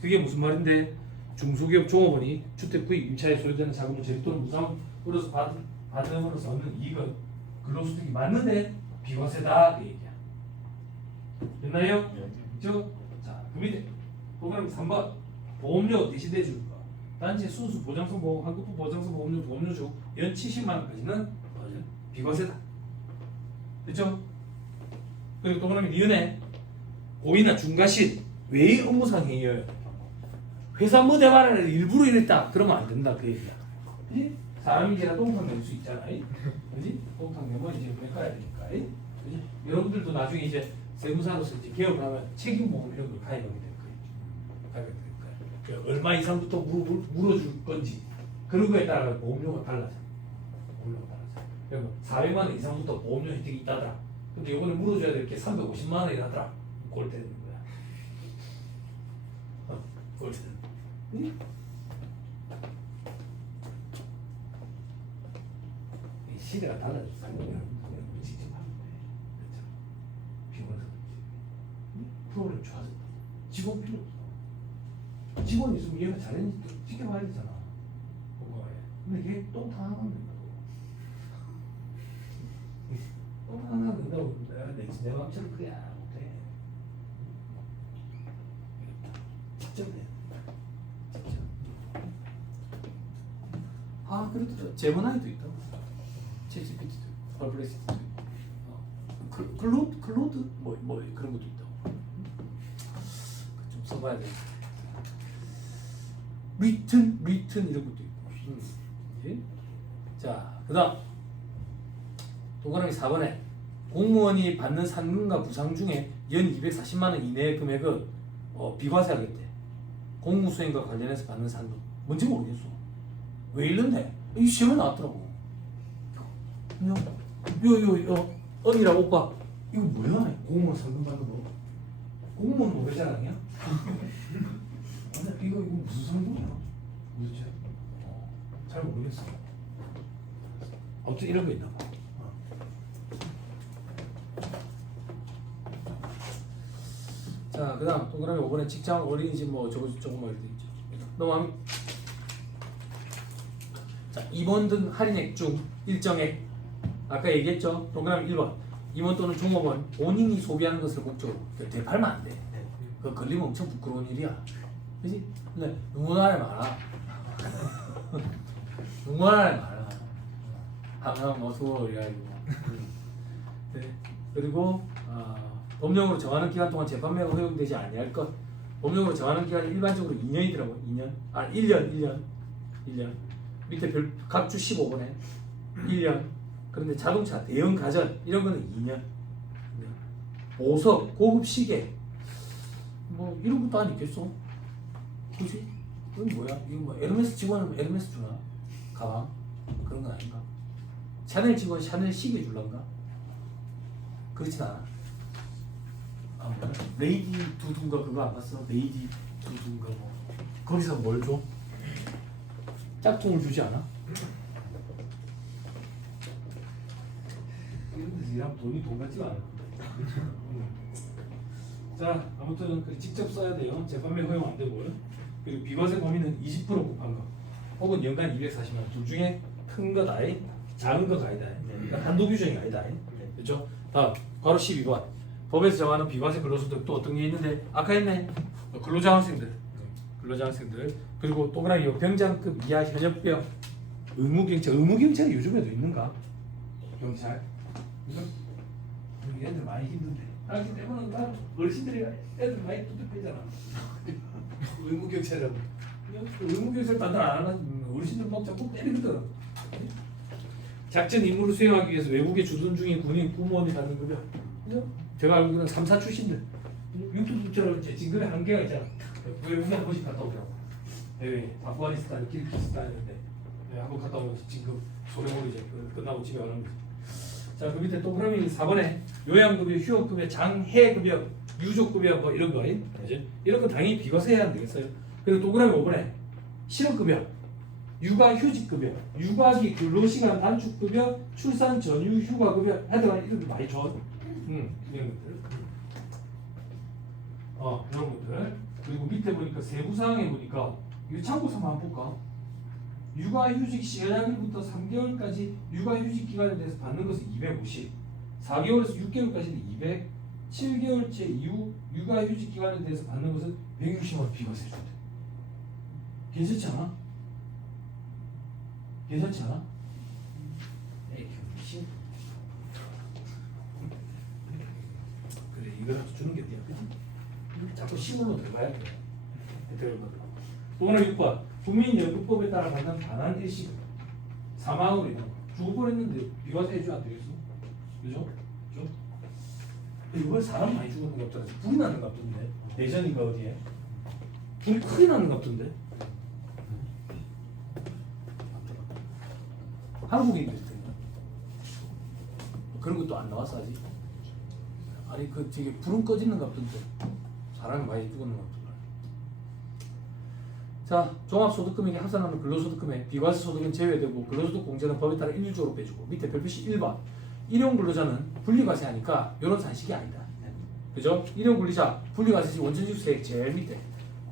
그게 무슨 말인데? 중소기업 종업원이 주택 구입 임차에 소요되는 자금을 제리 또는 무상으로서 받음으로써 얻는 이익은 근로소득이 맞는데 비과세다 그 얘기야. 됐나요? 자, 그 밑에 프로그램 3번 보험료 대신해 줄 거. 단체 순수 보장성 보험, 한국부 보장성 보험료 중 연 70만 원까지는 비과세다. 됐죠? 그리고 또 그러면 니은에 고의나 중과실 외의 업무상 행위예요. 회사 뭐 대발을 일부러 이랬다 그러면 안 된다 그 얘기야. 그지? 사람이 이제나 똥탕 낼 수 있잖아. 그지? 똥탕 내면 이제 메꿔야 되니까. 그지? 여러분들도 나중에 이제 세무사로서 이제 개업을 하면 책임보험 이런 걸 가입하게 될 거예요. 가입하게 될 거예요. 얼마 이상부터 물어줄 건지 그런 거에 따라 보험료가 달라져. 보험료가 달라져. 그러면 400만 원 이상부터 보험료 혜택이 있다더라. 근데 이번에 물어줘야 될 게 350만 원이라더라. 골 때리는 거야. 골 때리는 거야. 응? 시대가 달라졌어. 프로그램 좋아졌다. 직원 필요 없어. 직원 있으면 얘가 잘했는지 지켜봐야 되잖아. 근데 걔 똥탕 하나 하면 된다고. 똥탕 하나 된다고 내 맘처럼 그래 못해. 직접 내. 그래도 제모나이도 있다. 챗GPT도, 퍼플렉시티도 있고, 클로드 뭐 그런 것도 있다고. 좀 써봐야 돼. 리튼 이런 것도 있고. 자, 그다음 동그라미 4번에 공무원이 받는 상금과 부상 중에 연 240만 원 이내의 금액은 비과세하겠대. 공무수행과 관련해서 받는 상금. 뭔지 모르겠어. 왜 이런데? 이 시험에 나왔더라고. 언니랑 오빠 이거 뭐야? 공무원 상금 받는 거. 공무원 노래자랑이야? 이거 무슨 상금이야? 도대체? 잘 모르겠어. 아무튼 이런 거 있나 봐. 자, 그다음 동그라미 5번에 직장 어린이집 뭐 저거 이렇게 있죠. 넘어갑니다. 자, 임원 등 할인액 중 일정액 아까 얘기했죠. 동그라미 1번 임원 또는 종업원 본인이 소비하는 것을 목적으로 되팔면 안 돼. 그거 걸리면 엄청 부끄러운 일이야. 그지? 근데 누구나 많아. 누구나 많아. 항상 뭐 수고 이래가지고. 네. 그리고 법령으로 정하는 기간 동안 재판매가 허용되지 아니할 것. 법령으로 정하는 기간이 일반적으로 2년이더라고. 1년. 밑에 각주 15번에 1년. 그런데 자동차, 대형 가전 이런 거는 2년. 보석, 고급 시계 뭐 이런 것도 아니겠어? 그지? 이건 뭐야? 이거 뭐 에르메스 직원은 에르메스 주나? 가방? 그런 건 아닌가? 샤넬 직원 샤넬 시계 줄란가? 그렇진 않아. 뭐야? 레이디 두두인가 그거 안 봤어? 레이디 두둔가 뭐. 거기서 뭘 줘? 짝퉁을 주지 않아? 이런 데서 일하면 돈 같지가 않아. 자, 아무튼 직접 써야 돼요. 재판매 허용 안 되고요. 그리고 비과세 범위는 20% 곱한 거, 혹은 연간 240만 원. 둘 중에 큰 거다, 작은 거가 아니다. 그러니까 한도 규정이 아니다. 그렇죠? 다음 괄호 12번. 법에서 정하는 비과세 근로소득 또 어떤 게 있는데 아까 했네. 근로장학생들, 그리고 동그라미 병장급 이하 현역병, 의무경찰 요즘에도 있는가? 경찰. 얘들 많이 힘든데. 당신 때문에 어르신들이 애들 많이 두둑해잖아. 의무경찰이라고. 의무경찰 반대 안 하는 어르신들 막 자꾸 때리거든. 작전 임무를 수행하기 위해서 외국에 주둔 중인 군인 구모원이 받는 급여. 제가 알기로는 3사 출신들. 유튜브처럼 이제 진급의 한계가 있잖아. 외국에 한 번씩 갔다 오더라고. 대회 아프가니스탄, 키르기스탄인데 한번 갔다 오면 진급 소령으로 이제 끝나고 집에 가는 거지. 자, 그 밑에 동그라미 4번에 요양급여, 휴업급여, 장해급여, 유족급여 뭐 이런 거, 그지? 이런 거 당연히 비과세 해야 안 되겠어요. 그리고 동그라미 5번에 실업급여, 육아휴직급여, 육아기 근로시간 단축급여, 출산 전후 휴가급여, 하여튼 이런 거 많이 줘. 이런 것들. 이런 것들. 그리고 밑에 보니까 세부사항에 보니까 이거 참고서만 한번 볼까? 육아휴직 시작일부터 3개월까지 육아휴직 기간에 대해서 받는 것은 250, 4개월에서 6개월까지는 200, 7개월째 이후 육아휴직 기간에 대해서 받는 것은 160만 원 비과세 준대. 괜찮지 않아? 괜찮지 않아? 에이, 그래, 이거라도 주는 게 어디야, 그치? 자꾸 시골로 들어가야 돼. 들어가거든. 또는 6번. 국민연금법에 따라 받는 반환 일시금 사망으로 인한 죽을 뻔했는데 비과세 해줘야 안 되겠어? 그죠? 그죠? 이번에 사람 많이 죽었는 것 같더라. 불이 나는 것 같던데. 대전인가 어디에? 불이 크게 나는 것 같던데. 한국인들 때문에 그런 것도 안 나왔어 아직. 아니 그 되게 불은 꺼지는 것 같던데 사람이 많이 죽었는 것 같더라. 자, 종합소득금액에 합산하는 근로소득금액 비과세 소득은 제외되고 근로소득 공제는 법에 따라 일률적으로 빼주고 밑에 별표시 1번 일용 근로자는 분리과세하니까 이런 산식이 아니다. 그죠? 일용 근로자 분리과세시 원천지수세액 제일 밑에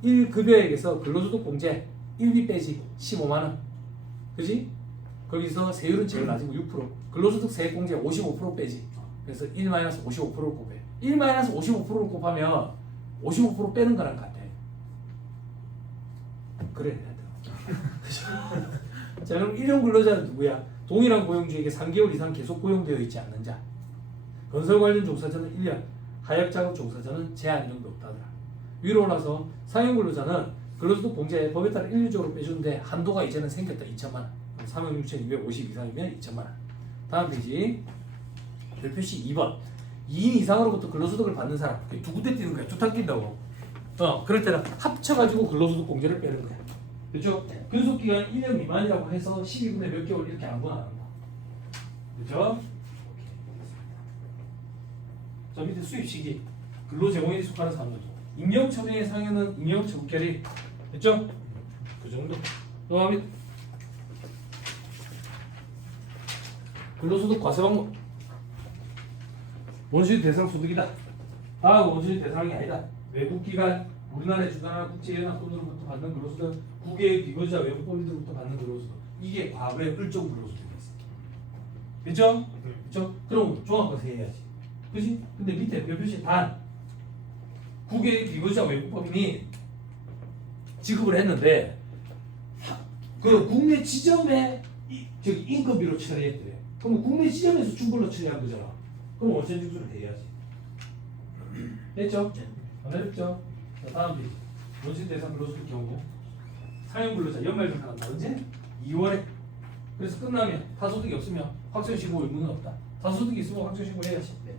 1급여액에서 근로소득 공제 1비 빼지 15만원. 그지? 거기서 세율은 제일 낮은 거 6%. 근로소득 세액 공제 55% 빼지. 그래서 1-55%를 곱해. 1-55%를 곱하면 55% 빼는 거랑 같아. 그래. 자, 그럼 일용 근로자는 누구야? 동일한 고용주에게 3개월 이상 계속 고용되어 있지 않는 자. 건설 관련 종사자는 1년, 하역 작업 종사자는 제한 이런 게 없다더라. 위로 올라서 상용 근로자는 근로소득 공제 법에 따라 일률적으로 빼주는데 한도가 이제는 생겼다. 2천만 원. 36,250 이상이면 2천만 원. 다음 페이지. 별표시 2번. 2인 이상으로부터 근로소득을 받는 사람. 두 군데 뛰는 거야. 두 탕 뛴다고. 그럴 때는 합쳐가지고 근로소득 공제를 빼는 거야. 그렇죠? 근속기간 1년 미만이라고 해서 12분의 몇 개월 이렇게 안 구하는 거. 그렇죠? 자, 밑에 수입시기. 근로제공인이 속하는 사람들. 임명처분의 상해는 임명처분결이 됐죠? 그 정도. 그다음에 근로소득 과세 방법. 원시적 대상 소득이다. 다음 원시적 대상이 아니다. 외국기관, 우리나라에 주관하는 국제연합권으로부터 받는 근로소득, 국외의 비거주자 외국법인들로부터 받는 근로소득. 이게 과거의 일정 근로소득이었어. 그렇죠? 그렇죠? 그럼 종합과세 해야지. 그렇지? 근데 밑에 별표시 단. 국외의 비거주자 외국법인이 지급을 했는데 그 국내 지점에 저기 인건비로 처리했대. 그럼 국내 지점에서 중불로 처리한 거잖아. 그럼 원천징수를 해야지. 됐죠? 안 어렵죠? 자, 다음 페이지. 원천 대상 근로소득 경우 사용 근로자 연말평가 한다. 언제? 2월에. 그래서 끝나면 타소득이 없으면 확정신고 의무는 없다. 타소득이 있으면 확정신고 해야지. 네.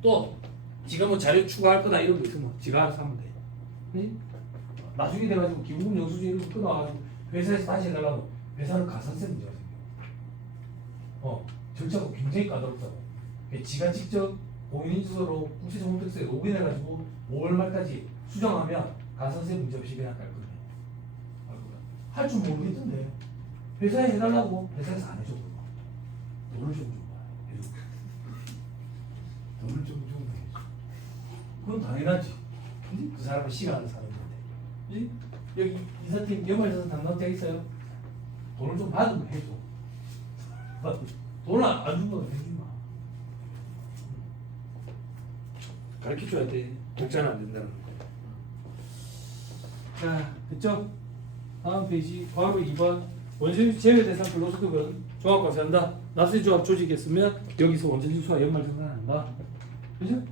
또 지가 뭐 자료 추가할 거다 이런 거 있으면 지가 알아서 하면 돼. 네? 나중에 돼가지고 기부금 영수증 이런 거 끊어가지고 회사에서 다시 해달라고 회사는 가산세 문제가 생겨. 절차가 굉장히 까다롭다고. 지가 직접 공인인증서로 국세청문택서에 로그인해가지고 5월 말까지 수정하면 가산세 문제 없이 그냥 깔끔해. 할 줄 모르겠던데 회사에 해달라고 회사에서 안 해줘. 돈을 좀 줘봐. 해줘. 돈을 좀 해줘. 그건 당연하지. 그지? 그 사람은 시간을 사는 건데. 그지? 여기 이사팀 연말자산 담당자 있어요? 돈을 좀 받으면 해줘. 돈을 안 주면 해주지 마. 가르쳐줘야 돼. 공짜는 안 된다는 거. 자, 됐죠? 다음 페이지 바로 2번 원천지수 제외대상 근로소득은 종합과세한다. 납세조합 조직했으면 여기서 원천지수와 연말정산한다. 그죠?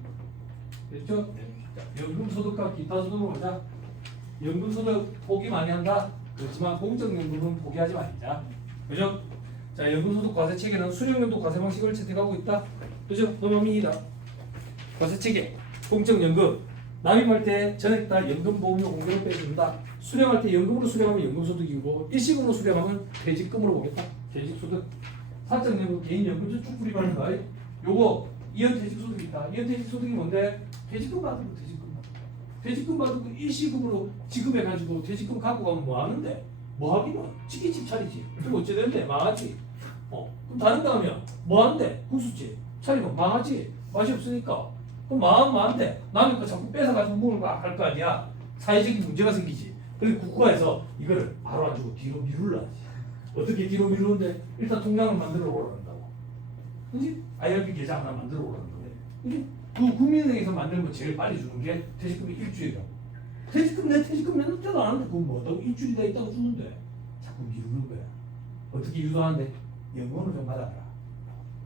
됐죠? 자, 연금소득과 기타 소득으로 가자. 연금소득 포기 많이 한다. 그렇지만 공적연금은 포기하지 말자. 그죠? 자, 연금소득 과세체계는 수령연도 과세 방식을 채택하고 있다. 그죠? 넘어갑니다. 과세체계 공적연금 납입할 때 전액 다 연금보험료 공개로 빼준다. 수령할 때 연금으로 수령하면 연금소득이고 일시금으로 수령하면 퇴직금으로 보겠다. 퇴직소득. 사적연금 개인연금저축 불입하는 거. 요거 이연퇴직소득이 있다. 이연퇴직소득이 뭔데? 퇴직금 받은 거 퇴직금 받은 거. 퇴직금 받은 거 일시금으로 지급해가지고 퇴직금 갖고 가면 뭐 하는데? 뭐 하기는? 치킨집 차리지. 그럼 어째 되는데? 망하지. 그럼 다른 거 하면 뭐 하는데? 국수집 차리면 망하지. 맛이 없으니까. 그럼 마음 안 돼. 남의 거 자꾸 뺏어가지고 먹을 거 할 거 아니야. 사회적인 문제가 생기지. 그리고 국가에서 이거를 바로 안 주고 뒤로 미룰라지. 어떻게 뒤로 미루는데? 일단 통장을 만들어 오라는다고. 그지? IRB 계좌 하나 만들어 오라는데. 그지? 그 국민은행에서 만들면 제일 빨리 주는 게 퇴직금이 일주일이라고. 퇴직금 내 퇴직금 몇 년째도 안 하는데 그건 뭐다고 일주일이 다 있다고 주는데 자꾸 미루는 거야. 어떻게 유도하는데? 연금을 좀 받아라.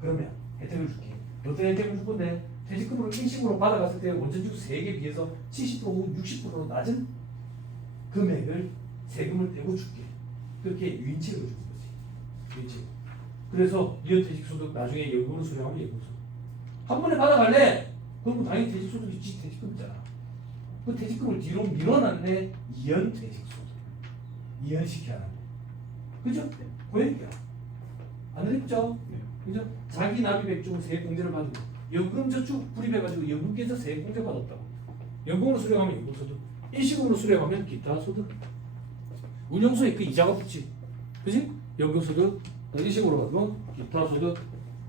그러면 혜택을 줄게. 어떤 혜택을 줄 건데? 퇴직금으로 일시금으로 받아갔을 때 원천지수 세액에 비해서 70% 60% 낮은 금액을 세금을 떼고 줄게. 그렇게 유인책을 주는 거지. 유인책. 그래서 이연퇴직소득 나중에 연금으로 수령하면 연금소득. 한 번에 받아갈래? 그럼 당연히 퇴직소득이 있지. 퇴직금이잖아. 그 퇴직금을 뒤로 밀어놨네. 이연퇴직소득. 이연시켜야 하는데. 그죠? 그 얘기야. 안 어렵죠? 그죠? 자기 납입액 중 세액공제를 받은 연금저축 불입해가지고 연금계좌 세액공제 받았다고. 연금으로 수령하면 연금소득, 일시금으로 수령하면 기타소득. 운영소에 그 이자가 붙지. 그지? 연금소득, 일시금으로 받으면 기타소득.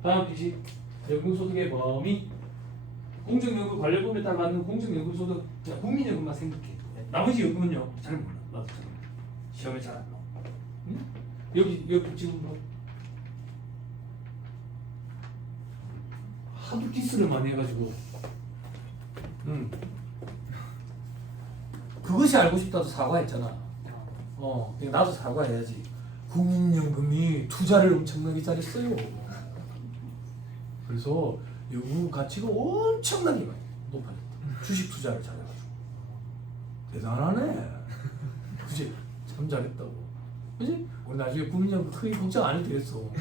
다음 페이지 연금소득의 범위. 공적연금 관련법에 따라 받는 공적연금소득. 국민연금만 생각해. 나머지 연금은요 잘 몰라. 나도 잘 몰라. 시험에 잘 안 나와. 응? 여기 지금 뭐 하도 디스를 많이 해가지고 그것이 알고 싶다도 사과했잖아. 그러니까 나도 사과해야지. 국민연금이 투자를 엄청나게 잘했어요. 그래서 연금 가치가 엄청나게 많이 높아졌다. 주식 투자를 잘해가지고 대단하네. 그지? 참 잘했다고. 그지? 우리 나중에 국민연금 크게 걱정 안 해도 되겠어.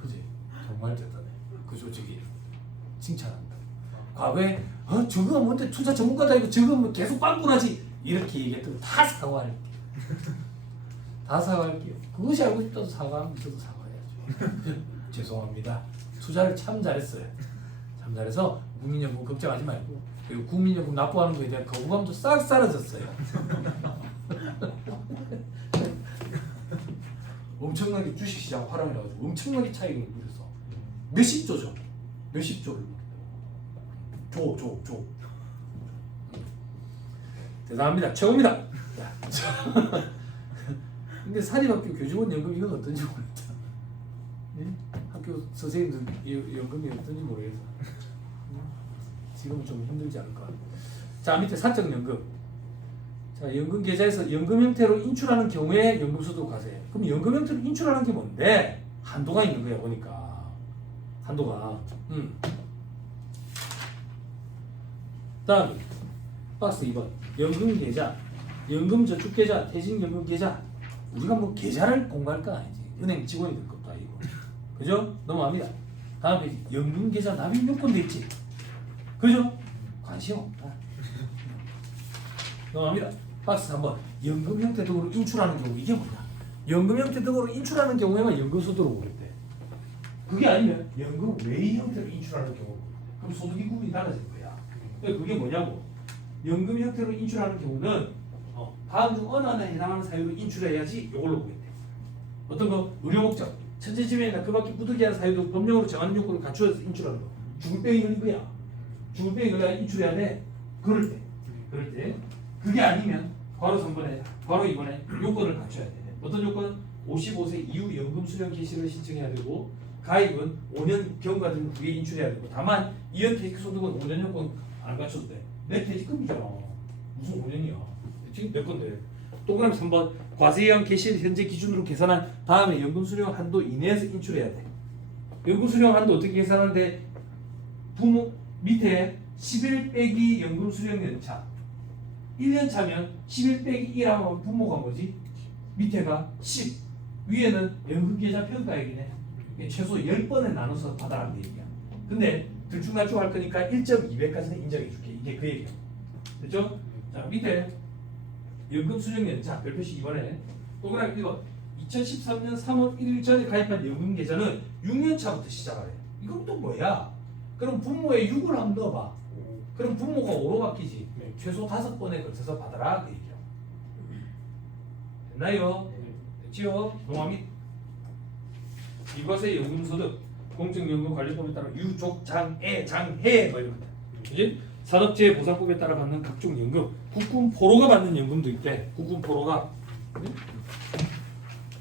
그지? 정말 대단해. 그 조직이. 칭찬한다. 과거에 저거 뭔데 투자 전문가다 이거 저거 뭐 계속 빵꾸나지 이렇게 얘기했던 다 사과할게. 다 사과할게요. 그것이 알고 싶다도 사과하면 저도 사과해야죠. 죄송합니다. 투자를 참 잘했어요. 참 잘해서 국민연금 걱정하지 말고 그리고 국민연금 납부하는 거에 대한 거부감도 싹 사라졌어요. 엄청나게 주식시장 활용해가지고 엄청나게 차익을 누려서 몇십 조죠. 몇십 조를 조. 대단합니다. 최고입니다. 근데 사립학교 교직원 연금 이건 어떤지 모르겠다. 네? 학교 선생님들 연금이 어떤지 모르겠어. 지금은 좀 힘들지 않을까. 자, 밑에 사적연금. 자, 연금 계좌에서 연금 형태로 인출하는 경우에 연금소득 과세. 그럼 연금 형태로 인출하는 게 뭔데? 한도가 있는 거야 보니까. 한도가. 다음 박스 2번 연금계좌, 연금저축계좌, 퇴직연금계좌. 우리가 뭐 계좌를 공부할 건 아니지. 은행 직원이 될 것도 아니고. 그죠? 넘어갑니다. 다음 페이지 연금계좌 납입 요건도 있지. 그죠? 관심 없다. 넘어갑니다. 박스 3번 연금 형태 등으로 인출하는 경우. 이게 뭐냐? 연금 형태 등으로 인출하는 경우에만 연금소득으로 보겠대. 그게 아니면 연금 외의 형태로 인출하는 경우. 그럼 소득이 구분이 달라질 거야. 그게 뭐냐고? 연금 형태로 인출하는 경우는 다음 중 어느 하나에 해당하는 사유로 인출해야지 이걸로 보겠대. 어떤 거? 의료 목적, 천재지변이나 그 밖에 부득이한 사유도 법령으로 정하는 요건을 갖추어서 인출하는 거. 죽을 병이 걸린 거야. 죽을 병이 걸려야 인출해야 돼. 그럴 때 그게 아니면 괄호 3번에 괄호 2번에 요건을 갖춰야 돼. 어떤 요건? 55세 이후 연금 수령 개시를 신청해야 되고 가입은 5년 경과된 후에 인출해야 되고 다만 이연 퇴직 소득은 5년 요건 안 갖춰도 돼. 내 퇴직금이잖아. 무슨 5년이야. 지금 몇 건데? 동그라미 3번 과세형 개시일 현재 기준으로 계산한 다음에 연금 수령 한도 이내에서 인출해야 돼. 연금 수령 한도 어떻게 계산하는데 부모 밑에 11 빼기 연금 수령 연차 1년 차면 11 빼기 1하면 부모가 뭐지? 밑에가 10 위에는 연금계좌 평가액이네. 최소 10번에 나눠서 받아라는 얘기야. 근데 들쭉날쭉 할 거니까 1.2배까지는 인정해 줄게. 이게 그 얘기야. 됐죠? 자 밑에 연금 수령 연차 별표시 2번에 동그라미 1번 2013년 3월 1일 전에 가입한 연금 계좌는 6년 차부터 시작하래. 이건 또 뭐야? 그럼 부모의 6을 한번 넣어봐. 그럼 부모가 5로 바뀌지. 최소 5번에 걸쳐서 받아라 그 얘기야. 됐나요? 됐지요? 동화 및 비과세 연금소득 공적연금관리법에 따라 유족 장애 장해 뭐 이런 거. 그지? 산업재해 보상법에 따라 받는 각종 연금, 국군포로가 받는 연금도 있대. 국군포로가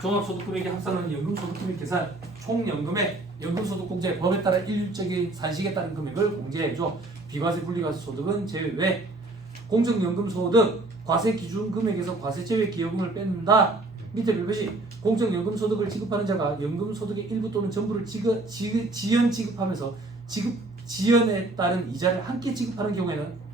종합소득금액에 합산하는 연금소득금액 계산 총연금의 연금소득공제의 법에 따라 일률적인 산식에 따른 금액을 공제해줘. 비과세 분리과세 소득은 제외. 공적연금소득 과세 기준 금액에서 과세 제외 기여금을 뺀다. 밑에 별표시 공적연금소득을 지급하는 자가 연금소득의 일부 또는 전부를 지연 지급하면서 지연에 따른 이자를 함께 지급하는 경우에는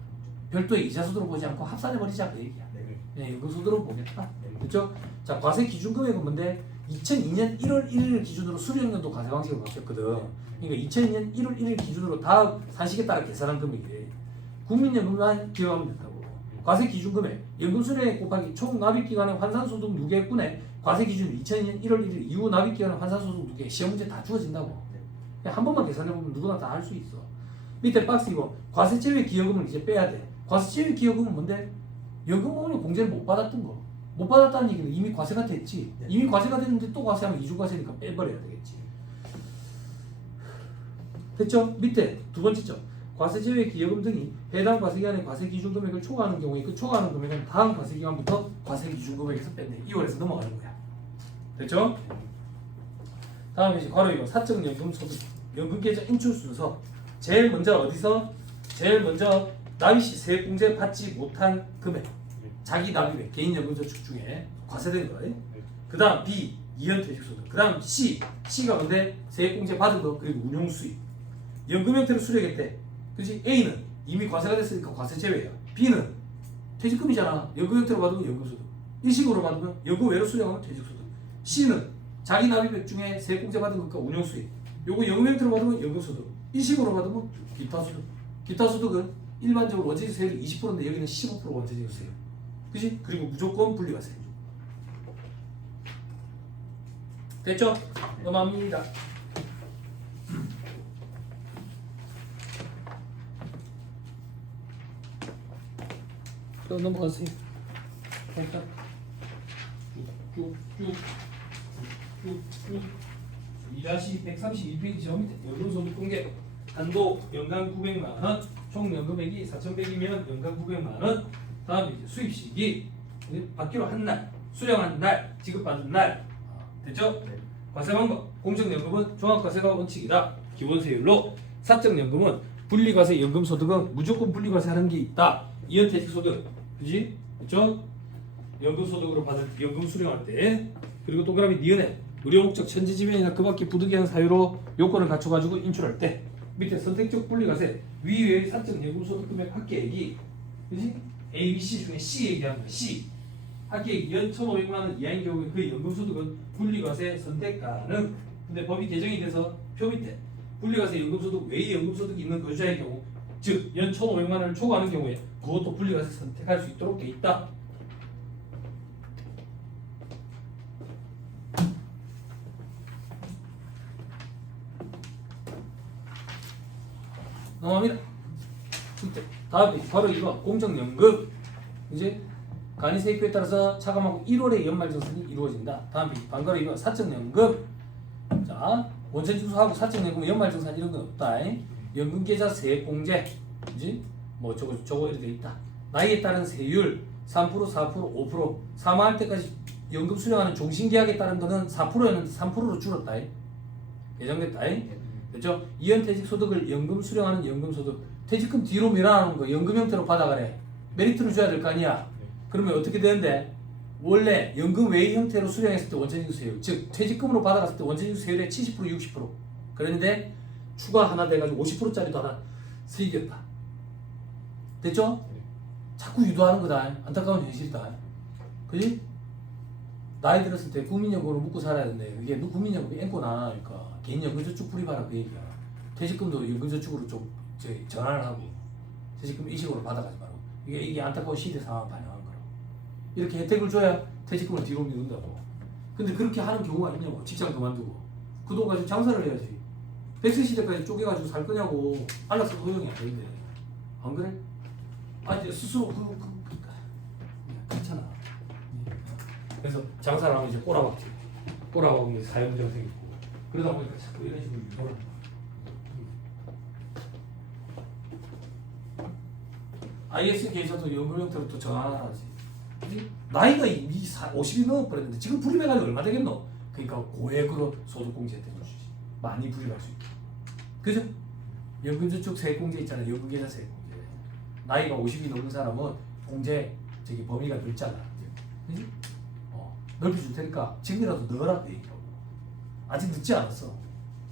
별도의 이자소득으로 보지 않고 합산해버리자 그 얘기야. 네, 연금소득으로 보겠다. 그렇죠? 자, 과세 기준 금액은 뭔데? 2002년 1월 1일 기준으로 수령연도 과세 방식을 바뀌었거든. 그러니까 2002년 1월 1일 기준으로 다음 산식에 따라 계산한 금액이래. 국민연금만 기억하면 된다고. 과세 기준 금액, 연금 수령액 곱하기 총 납입 기간의 환산소득 누계분의 과세 기준 2002년 1월 1일 이후 납입 기간의 환산소득 누계 시험 문제 다 주어진다고. 그냥 한 번만 계산해보면 누구나 다 할 수 있어. 밑에 박스 이거 과세 제외 기여금을 이제 빼야 돼. 과세 제외 기여금은 뭔데? 연금보험료 공제를 못 받았던 거. 못 받았다는 얘기는 이미 과세가 됐지. 이미 과세가 됐는데 또 과세하면 이중과세니까 빼버려야 되겠지. 됐죠? 밑에 두 번째 점. 과세 제외 기여금 등이 해당 과세기간의 과세 기준 금액을 초과하는 경우에 그 초과하는 금액은 다음 과세기간부터 과세 기준 금액에서 뺀대. 2월에서 넘어가는 거야. 됐죠? 다음에 이제 괄호 2번 사적 연금 소득 연금계좌 인출 순서. 제일 먼저 납입 시 세액공제 받지 못한 금액. 자기 납입액 개인연금저축 중에 과세된 거예요. 그 다음 B 이연퇴직소득. 그 다음 C가 뭔데? 세액공제 받은 거 그리고 운용수입. 연금 형태로 수령했대. 그치? A는 이미 과세가 됐으니까 과세 제외야. B는 퇴직금이잖아. 연금 형태로 받으면 연금소득. 일식으로 받으면 연금 외로 수령하면 퇴직소득. C는 자기 납입액 중에 세액공제 받은 것과 운용수입. 요거 연금 형태로 받으면 연금소득. 일식으로 받으면 기타소득. 기타소득은 일반적으로 원재주세율이 20%인데 여기는 15% 원재주세율. 그치? 그리고 무조건 분리과세. 됐죠? 넘어갑니다. 또 넘어가세요. 살짝 쭉쭉쭉쭉쭉 2-131페이지 저 밑에 연금소득 공개 한도 연간 900만원 총 연금액이 4,100이면 연간 900만원. 다음에 이제 수입 시기 받기로 한 날, 수령한 날, 지급받은 날. 됐죠? 네. 과세 방법 공적연금은 종합과세가 원칙이다. 기본세율로. 사적연금은 분리과세 연금소득은 무조건 분리과세하는 게 있다. 이연퇴직소득 그지? 그죠? 연금소득으로 받을 연금 수령할 때. 그리고 동그라미 니은에 의료목적 천재지변이나 그 밖에 부득이한 사유로 요건을 갖춰가지고 인출할 때. 밑에 선택적 분리과세 위의 사적 연금소득 금액 합계액이 그지? A, B, C 중에 C 얘기하는 거야. C 합계액 연 1,500만원 이하인 경우에 그 연금소득은 분리과세 선택 가능. 근데 법이 개정이 돼서 표 밑에 분리과세 연금소득 외의 연금소득이 있는 거주자의 경우 즉 연 1,500만원을 초과하는 경우에 그것도 분리과세 선택할 수 있도록 돼 있다. 넘어갑니다. 다음에 바로 이거 공적연금. 이제 간이 세입에 따라서 차감하고 1월에 연말정산이 이루어진다. 다음 페이지 반가로 이거 사적연금. 자, 원천징수하고 사적연금 연말정산 이런 건 없다. 연금계좌 세액공제, 그지? 뭐 저거 이렇게 돼 있다. 나이에 따른 세율 3%, 4%, 5%. 사망할 때까지 연금 수령하는 종신계약에 따른 거는 4%였는데 3%로 줄었다. 개정됐다. 그렇죠? 이연퇴직 소득을 연금 수령하는 연금소득. 퇴직금 뒤로 밀어나오는 거 연금 형태로 받아가래. 메리트를 줘야 될 거 아니야. 그러면 어떻게 되는데? 원래 연금 외의 형태로 수령했을 때 원천징수세율, 즉 퇴직금으로 받아갔을 때 원천징수세율의 70%, 60%. 그런데 추가 하나 돼가지고 50%짜리도 하나 수익이었다. 됐죠? 자꾸 유도하는 거다. 안타까운 현실이다. 그지? 나이 들었을 때 국민연금으로 묻고 살아야 되는데 그게 너 국민연금이 앵꼬나 그러니까 개인 연금저축 불입하라 그 얘기야. 퇴직금도 연금저축으로 좀 전환을 하고 퇴직금 일시적으로 받아가지 말고 이게 안타까운 시대 상황 반영한 거라. 이렇게 혜택을 줘야 퇴직금을 뒤로 미룬다고. 근데 그렇게 하는 경우가 있냐고. 직장 그만두고 그 돈 가지고 장사를 해야지. 백세 시대까지 쪼개가지고 살 거냐고. 안락사 허용이 안 되는데 안 그래? 아니 스스로 그렇잖아. 그래서 장사를 하면 이제 꼬라박지. 꼬라박으면 사회문제가 생기고 그러다 보니까 자꾸 이런 식으로 유도를 하는 거야. IS 계좌도 연금 형태로 또 전환을 하지. 나이가 이미 50이 넘어버렸는데 지금 불입해가지고 얼마 되겠노? 그러니까 고액으로 소득공제 혜택을 주지. 많이 불입할 수 있게. 그죠? 연금저축 세액공제 있잖아. 연금계좌 세액공제. 나이가 50이 넘는 사람은 공제 범위가 넓잖아. 그지? 넓혀줄 테니까 지금이라도 넣어라 그 얘기라고. 아직 늦지 않았어.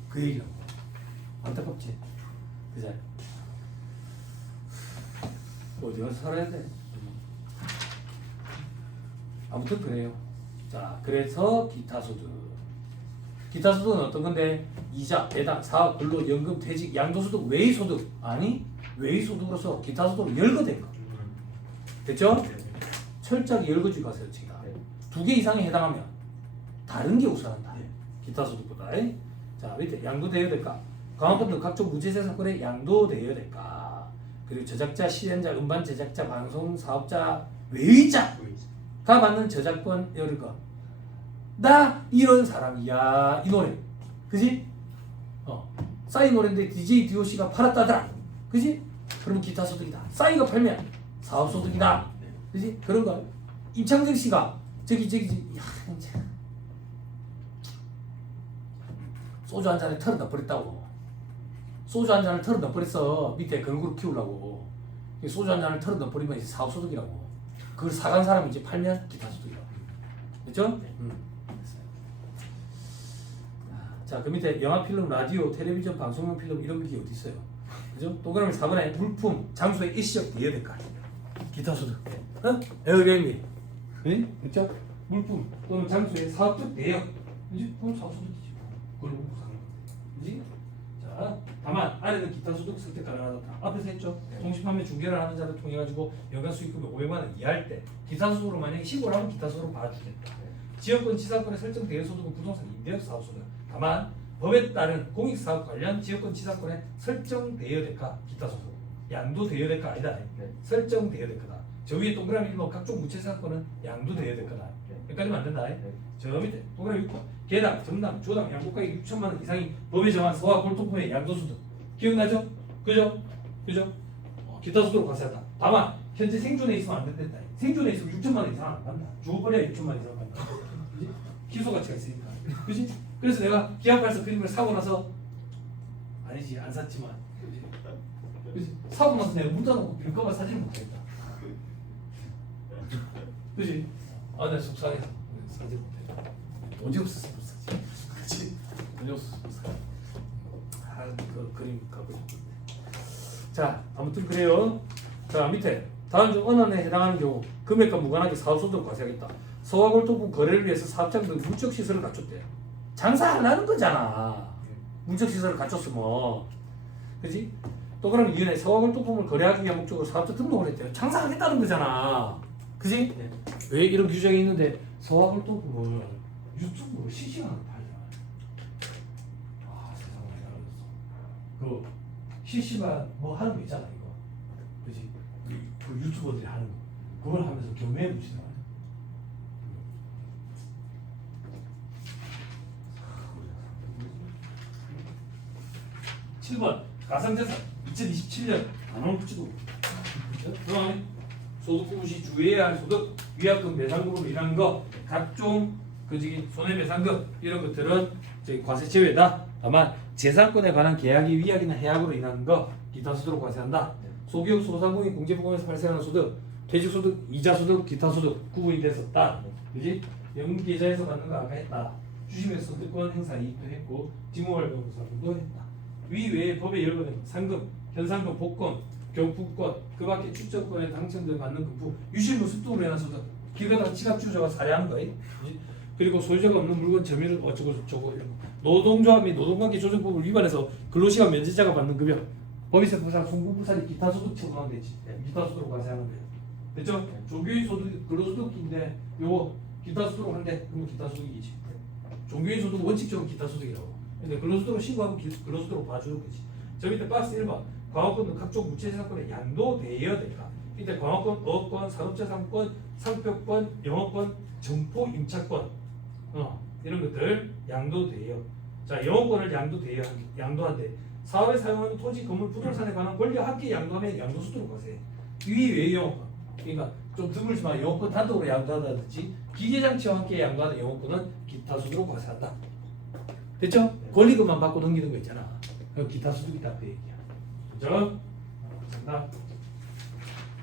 그 얘기라고. 안타깝지? 그죠? 어디 가서 살아야 돼. 아무튼 그래요. 자, 그래서 기타소득. 기타소득은 어떤 건데? 이자, 배당, 사업, 근로, 연금, 퇴직, 양도소득, 외의소득. 아니, 외의소득으로서 기타소득으로 열거된 거. 됐죠? 철저하게 열거주의 가세요, 지금. 2개 이상에 해당하면 다른 게 우선한다. 기타소득보다. 자, 밑에 양도되어야 될까? 강화권도 각종 무주세상권에 양도되어야 될까? 그리고 저작자, 시연자, 음반 제작자, 방송 사업자, 외의자가 받는 저작권 열거. 나 이런 사람이야. 이 노래. 그지? 싸이 노래인데 DJ DOC가 팔았다더라. 그지? 그러면 기타소득이다. 싸이가 팔면 사업소득이다. 그지? 그런 거. 임창정 씨가 저기 야, 소주 한 잔에 털어 넣어버렸다고. 소주 한 잔을 털어 넣어버렸어. 밑에 걸그룹 키우려고. 소주 한 잔을 털어 넣어버리면 이제 사업소득이라고. 그걸 사간 사람이 이제 팔면 기타소득이라고. 됐죠? 자, 그 밑에 영화, 필름, 라디오, 텔레비전, 방송용 필름 이런 게 어디 있어요? 그죠? 동그라미 4번에 물품, 장소에 일시적 되어야 될까? 기타소득. 에어비앤비. 네? 그렇죠? 물품 또는 장소의 사업적 대역. 그지? 그건 사업소득이지. 그걸 못 사는 건데. 그지? 자, 다만 안에는 기타소득 선택 가능하다. 앞에서 했죠? 통신판매 중개를 하는 자를 통해 가지고 연간 수익금이 500만 원 이하일 때 기타소득으로 만약에 신고를 하면 기타소득으로 봐주겠다. 지역권 지사권에 설정되어 소득은 부동산 임대업 사업소득. 다만 법에 따른 공익사업 관련 지역권 지사권에 설정되어야 될까? 기타소득. 양도되어야 될까? 아니다. 설정되어야 될 거다. 저 위에 동그라미 1번 각종 무채사건은 양도되어야 될 거다. 여기까지만 안 된다. 저 밑에 동그라미 6번 개당, 점당, 조당, 양도가액 6천만 원 이상이 법에 정한 서와 골동품의 양도소득. 기억나죠? 그죠? 그죠? 기타소득으로 과세한다. 다만 현재 생존에 있으면 안 된다. 생존에 있으면 6천만 원 이상 안 간다. 죽어버려야 6천만 원 이상 간다. 그지? 희소 가치가 있으니까. 그지? 그래서 내가 기아팔사 그림을 사고 나서 아니지 안 샀지만 그지? 사고 나서 내가 문 닫아놓고 빌까봐 사지는 못했다. 그지? 아, 내가 속상해서 사지 못해. 돈이 없어서 못 사지. 그치? 돈이 없어서 못 사. 그 그림 갖고 싶은데. 자, 아무튼 그래요. 자, 밑에 다음 중 어느 에 해당하는 경우 금액과 무관하게 사업소득을 과세하겠다. 소화골동품 거래를 위해서 사업장 등 물적 시설을 갖췄대요. 장사 안 하는 거잖아. 물적 시설을 갖췄으면, 그지? 또 그러면 이은에 소화골동품을 거래하기 위한 목적으로 사업자 등록을 했대요. 장사하겠다는 거잖아. 그지? 네. 왜 이런 규정이 있는데 소화골동품을 유튜브로 실시간으로 팔잖아. 아, 세상에 달라졌어. 그 실시간 뭐 하는 거 있잖아 이거. 그지? 그 유튜버들이 하는 거. 그걸 하면서 교매에 붙이는 거예요. 7번 가상자산 2027년 단원 붙이고 그다음에 소득 시 주의해야 할 소득 위약금 배상금으로 일하는 거 각종 그지 손해배상금 이런 것들은 저기 과세 제외다. 다만 재산권에 관한 계약이 위약이나 해약으로 인한 거 기타 소득으로 과세한다. 소기업 소상공인 공제부문에서 발생하는 소득 퇴직소득 이자소득 기타소득 구분이 됐었다. 그지 연계자에서 받는 거 아까 했다. 주식에서 소득권 행사 이익도 했고 직무활동사도 했다. 위 외에 법에 열거된 상금, 현상금, 복권, 경품권, 그 밖에 출전권에 당첨돼 받는 금품, 유실물 습득으로 인한 소득, 기업에다가 지갑주주자가 살해하는 거예요. 그리고 소유자가 없는 물건 점유를 어쩌고 저쩌고 이런 거. 노동조합 및 노동관계 조정법을 위반해서 근로시간 면제자가 받는 급여, 법인세 보상, 송금부살이 기타 소득 처분하면 되지. 기타 소득으로 과세하는 거예요. 됐죠? 종교인 소득, 근로소득인데 요거 기타 소득으로 한대. 그러면 기타 소득이지. 종교인 소득은 원칙적으로 기타 소득이라고. 근데 근로소득으로 신고하면 근로소득으로 봐주는 거지. 저 밑에 박스 1번 광업권은 각종 무채재산권에 양도되어야 될까? 이때 광업권, 어업권, 산업재산권, 상표권, 영업권, 점포 임차권 이런 것들 양도되어. 자, 영업권을 양도한대. 사업에 사용하는 토지, 건물, 부동산에 관한 권리와 함께 양도하면 양도소득으로 과세. 위 외 영업권. 그러니까 좀 드물지만 영업권 단독으로 양도한다든지 기계장치와 함께 양도하는 영업권은 기타 소득으로 과세한다. 됐죠? 권리금만 받고 넘기는 거 있잖아. 그 기타 소득이다 그 얘기야. 그죠? 정답.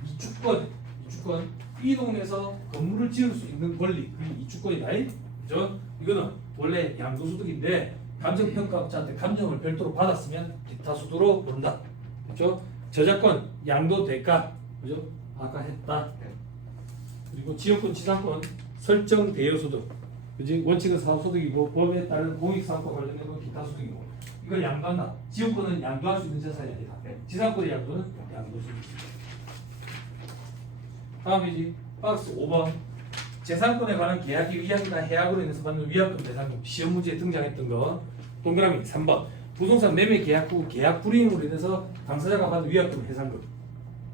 이주권 이 동네에서 건물을 지을 수 있는 권리 그게 이주권이다. 그죠? 이거는 원래 양도소득인데 감정평가업자한테 감정을 별도로 받았으면 기타 소득으로 본다. 그죠? 저작권 양도될까? 그죠? 아까 했다. 그리고 지역권 지상권 설정 대여소득 그지? 원칙은 사업소득이고 법에 따른 공익사업과 관련된 건 기타 소득이고 이걸 양도한다. 지역권은 양도할 수 있는 재산이 아니다. 지상권의 양도는 양도소득. 다음이지 박스 5번 재산권에 관한 계약이 위약이나 해약으로 인해서 받는 위약금 배상금 시험 문제에 등장했던 거 동그라미 3번 부동산 매매 계약 후 계약 불이행으로 인해서 당사자가 받는 위약금 해상금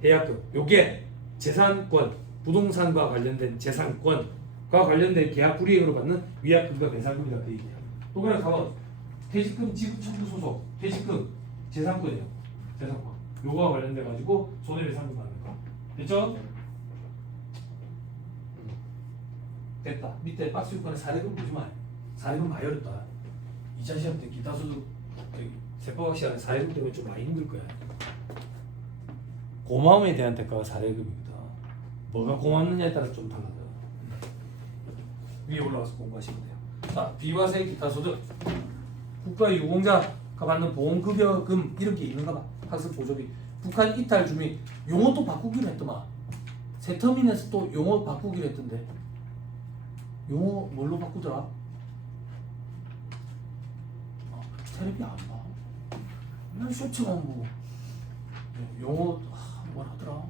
해약금 요게 재산권 부동산과 관련된 재산권과 관련된 계약 불이행으로 받는 위약금과 배상금이다 그 얘기야. 동그라미 4번 퇴직금 지급 청구 소속 퇴직금 재산권이에요. 재산권 요거와 관련돼 가지고 손해배상금 받는 거 됐죠? 됐다. 밑에 박스 6번에 사례금 보지 마. 사례금 많이 어렵다. 2차 시험 때 기타 소득 세법학 시간에 사례금 때문에 좀 많이 힘들 거야. 고마움에 대한 대가가 사례금입니다. 뭐가 고맙느냐에 따라 좀 달라져. 위에 올라가서 공부하시면 돼요. 자, 비과세 기타 소득. 국가 유공자가 받는 보험급여금 이런 게 있는가 봐. 학습 보조비. 북한 이탈 주민 용어 또 바꾸기로 했더만. 새 터미널에서 또 용어 바꾸기로 했던데. 용어 뭘로 바꾸더라? 텔레비 안 봐. 맨날 쇼츠만 보고. 용어 뭘 하더라?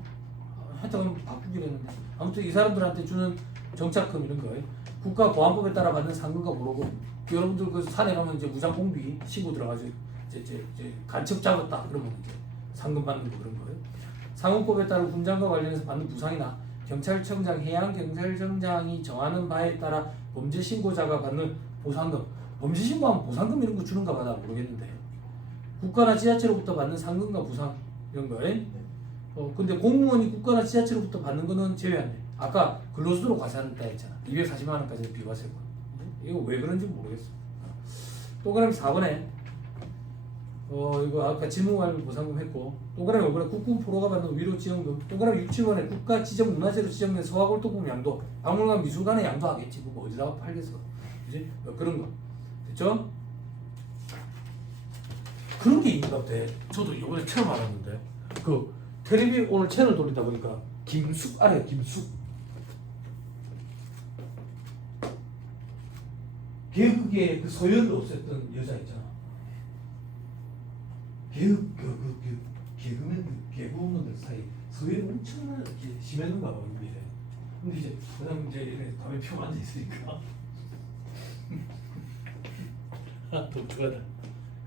하여튼 바꾸기로 했는데 아무튼 이 사람들한테 주는 정착금 이런 거 국가보안법에 따라 받는 상금과 모르고 여러분들 그 산에 가면 이제 무장공비 신고 들어가서 이제 간첩 잡았다 그러면 이제 상금 받는 거 그런 거예요. 상업법에 따른 훈장과 관련해서 받는 부상이나 경찰청장, 해양경찰청장이 정하는 바에 따라 범죄 신고자가 받는 보상금, 범죄 신고하면 보상금 이런 거 주는가 봐 나 모르겠는데 국가나 지자체로부터 받는 상금과 부상 이런 거에 근데 공무원이 국가나 지자체로부터 받는 거는 제외한대. 아까 근로소득으로 과세한다 했잖아. 240만 원까지는 비과세고. 이거 왜 그런지 모르겠어. 동그라미 4번에 이거 아까 지무관리 보상금 했고 동그라미 5번에 국군 포로가 받는 위로지원금 동그라미 6, 7번에 국가 지정 문화재로 지정된 소화골동품 양도 박물관 미술관에 양도하겠지. 그거 어디다가 팔겠어. 그지? 그런 거 됐죠? 그런 게 있는가 보다. 저도 이번에 처음 알았는데 그 텔레비 오늘 채널 돌리다 보니까 김숙 알아요? 김숙 개그계 그 소연을 없앴던 여자 있잖아. 개그맨 개그우먼들 사이 소연이 엄청나게 이렇게 심했는가 봐 우리. 근데 이제 그다음 이제 이렇게 담배 피우고 앉아 있으니까 독특하다.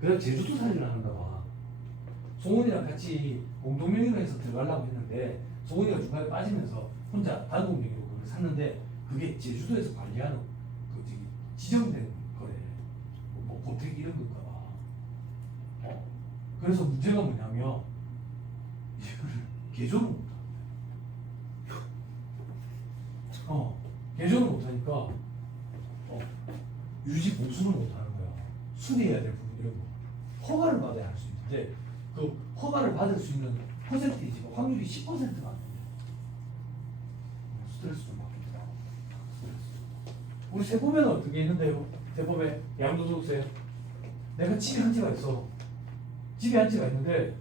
그다음 제주도 사진을 하는가 봐. 송은이랑 같이 공동명의로 해서 들어가려고 했는데 소고기가 중간에 빠지면서 혼자 단독명의로 그걸 샀는데 그게 제주도에서 관리하는 그 저기 지정된 거래. 뭐 보택 이런 건가 봐. 그래서 문제가 뭐냐면 이거를 개조를 못한다. 개조를 못하니까 유지 보수를 못하는 거야. 수리해야 될 부분 이런 거 허가를 받아야 할 수 있는데 그 허가를 받을 수 있는 퍼센테이지가 확률이 10%가 안 된대. 스트레스 좀 받겠다. 우리 세법에는 어떻게 있는데요? 세법에 양도소득세 내가 집에 한 채가 있어. 집에 한 채가 있는데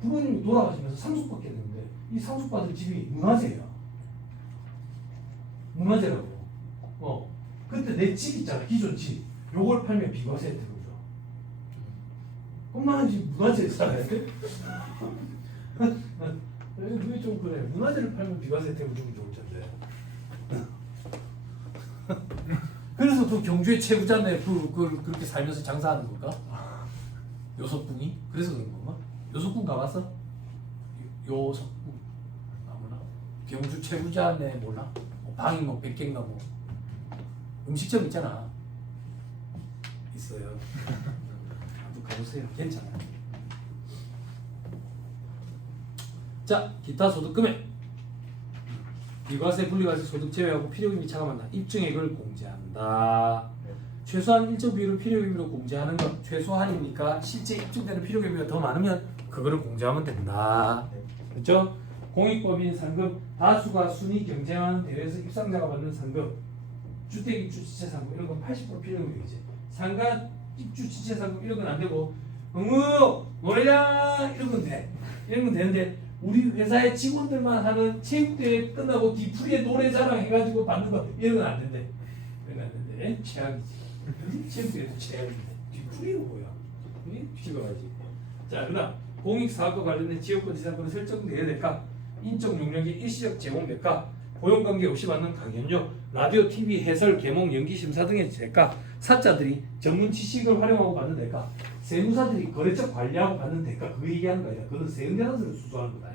부모님이 돌아가시면서 상속받게 되는데 이 상속받을 집이 문화재야. 문화재라고. 그때 내 집 있잖아. 기존 집. 요걸 팔면 비과세 혜택을 줘. 그럼 나는 지금 문화재에 살아야 돼? 그게 좀 그래. 문화재를 팔면 비과세 혜택을 주면 좋을 텐데. 그래서 그 경주의 최부자네 그렇게 살면서 장사하는 건가? 요석궁이? 그래서 그런 건가? 요석궁 가봤어? 요석궁 몰라? 경주 최부자네 몰라? 방이 뭐 100개인가 뭐 음식점 있잖아. 있어요. 한번 가보세요. 괜찮아요. 자, 기타 소득 금액. 비과세, 분리과세, 소득 제외하고 필요금이 차감한다. 입증액을 공제한다. 최소한 일정 비율을 필요금으로 공제하는 것. 최소한이니까 실제 입증되는 필요금이 더 많으면 그거를 공제하면 된다. 그렇죠? 공익법인 상금, 다수가 순위 경쟁하는 대회에서 입상자가 받는 상금, 주택 입주 지체 상금 이런 건 80% 필요금이지. 상가 입주 지체 상금 이런 건 안 되고 응우 노래장 이런 건 돼. 이런 건 되는데 우리 회사의 직원들만 하는 체육대회 끝나고 뒤풀이에 노래 자랑 해가지고 받는 거 이런 건 안 된대. 이런 건 안 된대. 최악이지. 체육대회도 최악인데 뒤풀이가 뭐야? 뒤집어가지. 자, 그다음 공익사업과 관련된 지역권 지상권은 설정되어야 될까? 인적 용역의 일시적 제공 될까? 고용관계 없이 받는 강연료, 라디오, TV, 해설, 개몽, 연기, 심사 등에 될까? 사자들이 전문 지식을 활용하고 받는 대가, 세무사들이 거래처 관리하고 받는 대가, 그거 얘기하는 거야. 그건 세금계산서를 수수하는 거다.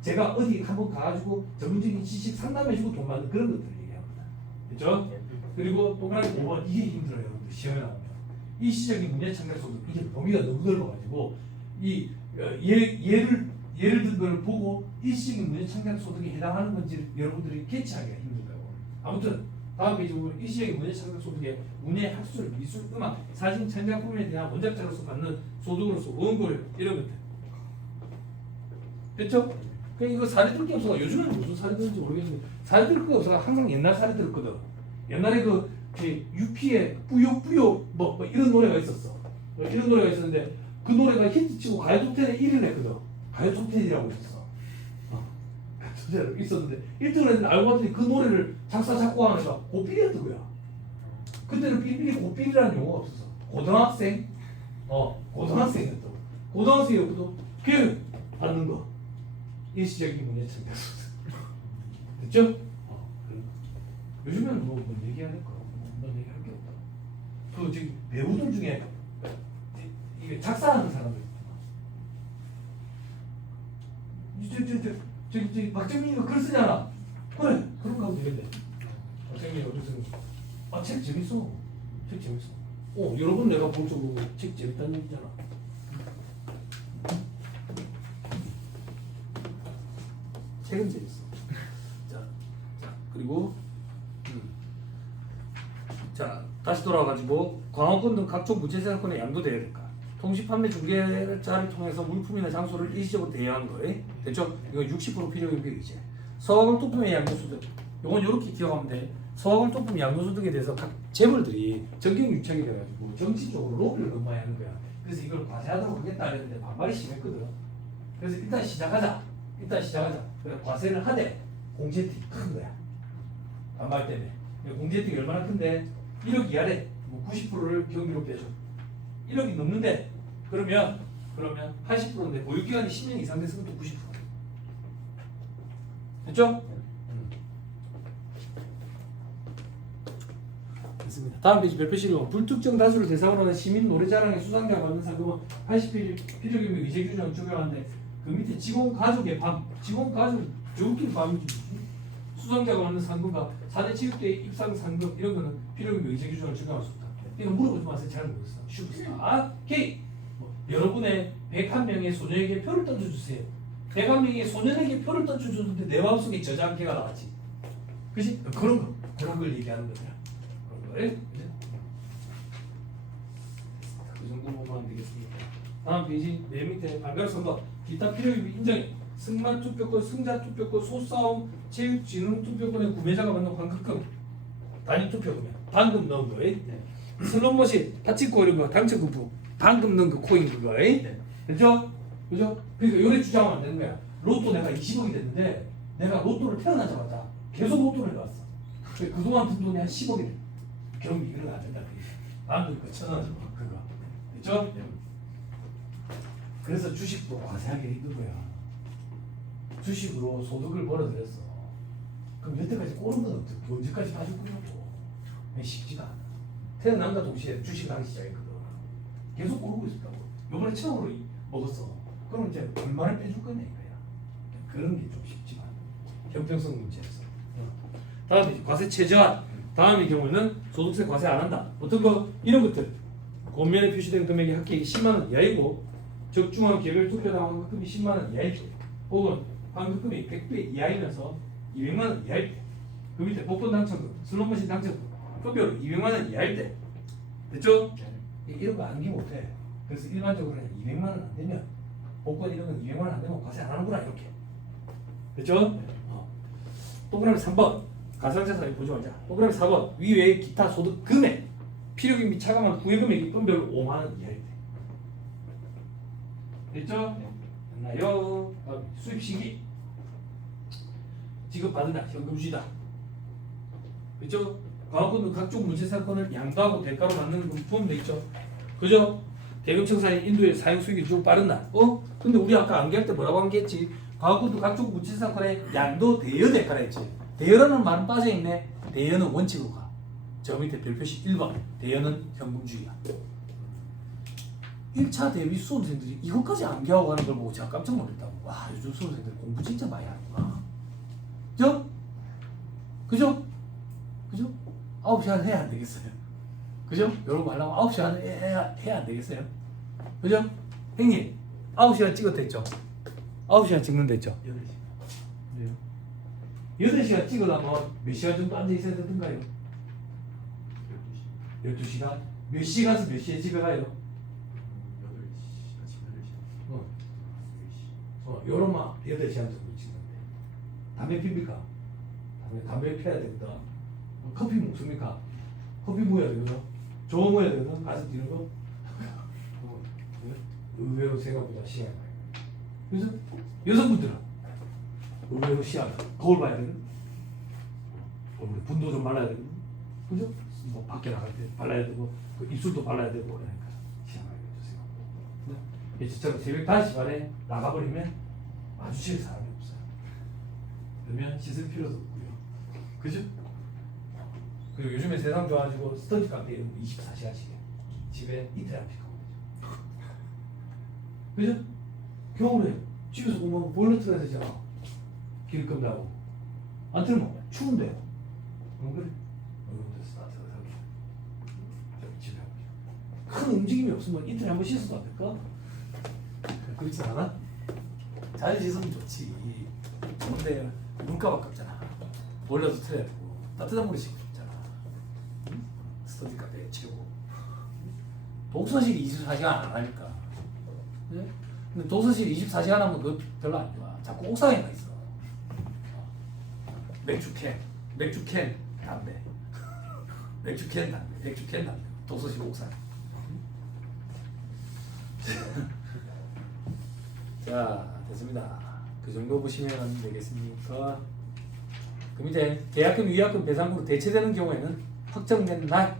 제가 어디 한번 가가지고 전문적인 지식 상담해주고 돈 받는 그런 것들을 얘기하는 거다. 그렇죠? 그리고 동그라미 5번 이게 힘들어요. 여러분들 시험에 나오면 일시적인 문제 창작 소득 이게 범위가 너무 넓어가지고 이 예를 든 걸 보고 일시적인 문제 창작 소득에 해당하는 건지 여러분들이 캐치하기가 힘든 거예요. 아무튼 다음 페이지 보면 일시적인 문제 창작 소득에 문예, 학술, 미술, 음악, 사진, 창작품에 대한 원작자로서 받는 소득으로서 원고료 이런 것들. 됐죠? 그러니까 이거 사례 들을 게 없어서 요즘에는 무슨 사례 들는지 모르겠는데 사례 들을 게 없어서 항상 옛날 사례 들었거든. 옛날에 그 유피의 뿌요뿌요 뭐 이런 노래가 있었어. 이런 노래가 있었는데 그 노래가 히트치고 가요 톱10에 1위를 했거든. 가요 톱10이라고 있었어. 진짜로 있었는데 1등을 했는데 알고 봤더니 그 노래를 작사 작곡한 애가 고삐리였던 거야. 그때는 삐리삐리 고삐리라는 용어가 없었어. 고등학생? 고등학생이었다고. 고등학생이었거든. 걔 받는 거. 일시적인 문제 창작 소득. 됐죠? 요즘에는 뭐 얘기해야 될 거, 뭐 얘기할 게 없다. 그 지금 배우들 중에 이게 작사하는 사람들 있잖아. 저기 박정민이가 글 쓰잖아. 그래, 그런 거 하면 되겠네. 박정민이가 글 쓰는 거. 책 재밌어. 책 재밌어. 여러 번 내가 본 쪽으로 책 재밌다는 얘기잖아. 책은 재밌어. 자, 그리고 자, 다시 돌아와가지고 광화권 등 각종 무채세권에 양도되어야 될까? 통시 판매 중개자를 통해서 물품이나 장소를 일시적으로 대여하는 거에 됐죠? 이거 60% 필요금액 이제 서학월토품의 양도소득 이건 이렇게 기억하면 돼. 서학월토품 양도소득에 대해서 각 재벌들이 정경유착이 돼가지고 정치적으로 로비를 너무 많이 하는 거야. 그래서 이걸 과세하도록 하겠다 했는데 반발이 심했거든. 그래서 일단 시작하자. 그래 과세를 하되 공제 혜택이 큰 거야. 반발 때문에. 공제 혜택이 얼마나 큰데 1억 이하래 90%를 경비로 빼줘. 1억이 넘는데 그러면 80%인데 보유기간이 10년 이상 됐으면 또 90%. 됐죠? 됐습니다. 다음 페이지 별표시로 불특정 다수를 대상으로 하는 시민 노래자랑의 수상자가 받는 상금은 80필요금액 이제 규정을 적용하는데 그 밑에 직원 가족의 방, 직원 가족 저끼리 밤이지. 수상자가 받는 상금과 4대 체육대회 입상 상금 이런 거는 필요금 의제 규정을 적용할 수 없다. 이거 물어보지 마세요. 잘 모르겠어. 슈퍼스타. 오케이. 여러분의 101명의 소녀에게 표를 던져주세요. 101명의 소년에게 표를 던져주는데 내 마음속에 저장기가 나왔지. 그치? 그런 걸 얘기하는 거야. 그런 걸. 그 정도 보면 되겠습니다. 다음 페이지 맨 밑에 발별 선거 기타 필요입 인정해. 승마 투표권, 승자 투표권, 소싸움, 체육 진흥 투표권의 구매자가 받는 환급금, 단위 투표금이야. 방금 넣은 거, 슬롯머신, 파친코 이런 거 당첨 금품, 방금 넣은 거 코인 그거, 그죠? 그죠? 그러니까 요래 주장하면 안 되는 거야. 로또 내가 20억이 됐는데 내가 로또를 태어나자마자 계속 로또를 넣었어. 그동안 든 돈이 한 10억이 돼. 경비 이런 거안 된다. 남들 거 1,000원 그거, 그죠? 그래서 주식도 과세하게 있는 거야. 주식으로 소득을 벌어들였어. 그럼 여태까지 꼬른 건 어떻게 언제까지 봐줄 거냐고. 쉽지가 않아. 태어난과 동시에 주식을 하기 시작했거든. 계속 고르고 있었다고. 요번에 처음으로 먹었어. 그럼 이제 얼마를 빼줄 거냐 이거야. 그런 게 좀 쉽지가 않아. 형평성 문제에서. 다음에 과세 최저한. 다음의 경우는 소득세 과세 안 한다. 어떤 거 이런 것들. 권면에 표시된 금액이 합계액이 10만 원 이하이고 적중한 개별 투표당 환급금이 10만 원 이하일 때, 혹은 환급금이 100배 이하이면서 200만 원 이하일 때, 그 밑에 복권 당첨금, 슬롯머신 당첨금, 급여로 200만 원 이하일 때, 됐죠? 이런 거 암기 못해. 그래서 일반적으로 200만 원 안 되면 복권 이런 건 200만 원 안 되면 과세 안 하는구나 이렇게. 됐죠? 동그라미 3번 가상자산 보지 말자. 동그라미 4번 위외의 기타 소득 금액, 필요금 및 차감한 후회금액이 분별로 5만 원 이하일 때. 됐죠? 됐나요? 수입 시기 지급받는다. 현금 주이다. 그죠? 과거는 각종 문제사건을 양도하고 대가로 받는 건 포함되어 있죠. 그죠? 대금청사의 인도의 사용 수익이 좀 빠른 날. 근데 우리 아까 암기할 때 뭐라고 암기했지? 과거도 각종 문제사건의 양도 대여 대가라 했지. 대여라는 말은 빠져있네. 대여는 원칙으로 가. 저 밑에 별표시 1번. 대여는 현금주의야. 1차 대비 수험생들이 이것까지 암기하고 가는 걸 보고 제가 깜짝 놀랐다고. 와, 요즘 수험생들 공부 진짜 많이 하는구나. 그죠? 그죠? 그죠? 9시 안에 해야 안 되겠어요. 그죠? 여러분 하려면 9시 안에 해야 안 되겠어요. 그죠? 형님 9시간 찍었다 했죠? 9시간 찍는다 했죠? 8시간 찍으려면 몇 시간 정도 앉아 있어야 되던가요? 12시간? 몇 시간에서 몇 시에 집에 가요? 요런만 8시간 정도 찍는데 담배 핍니까? 담배 피워야 되거든. 커피 먹습니까? 커피 모여야 되거든. 저거 모여야 되거든. 가서 뛰는 거. 의외로 생각보다 시간이 많이 가요. 그래서 여성분들은 의외로 시간 거울 봐야 되거든. 분도 좀 발라야 되고, 그죠? 뭐 밖에 나갈 때 발라야 되고, 그 입술도 발라야 되고 그러니까 시간 많이 걸리죠. 네? 저처럼 새벽 5시 반에 나가버리면 마주칠 사람이 없어요. 그러면 씻을 필요도 없고요. 그죠? 그리고 요즘에 세상 좋아가지고 스터디 카페에 24시간씩이에요. 집에 이틀에 한 번씩 가면 되죠. 그죠? 겨울에 집에서 공부하면 보일러 틀어야 되잖아. 길 끈다고. 안 틀면 추운데요. 안 그래? 스타트가 사기. 집에 큰 움직임이 없으면 이틀에 한 번 씻어도 안 될까? 그렇지 않아? 잘 씻으면 좋지. 근데 물가밖에 없잖아. 보일러도 틀어야 되고 따뜻한 물에 씻고 싶잖아. 스터디 카페 최고. 독서실 24시간 안 하니까. 네? 근데 독서실 24시간 하면 그거 별로 안 좋아. 자꾸 옥상에만 있어. 맥주캔, 담배. 맥주캔, 담배. 독서실 옥상. 자, 됐습니다. 그 정도 보시면 되겠습니까? 그 밑에 계약금, 위약금 배상으로 대체되는 경우에는 확정된 날.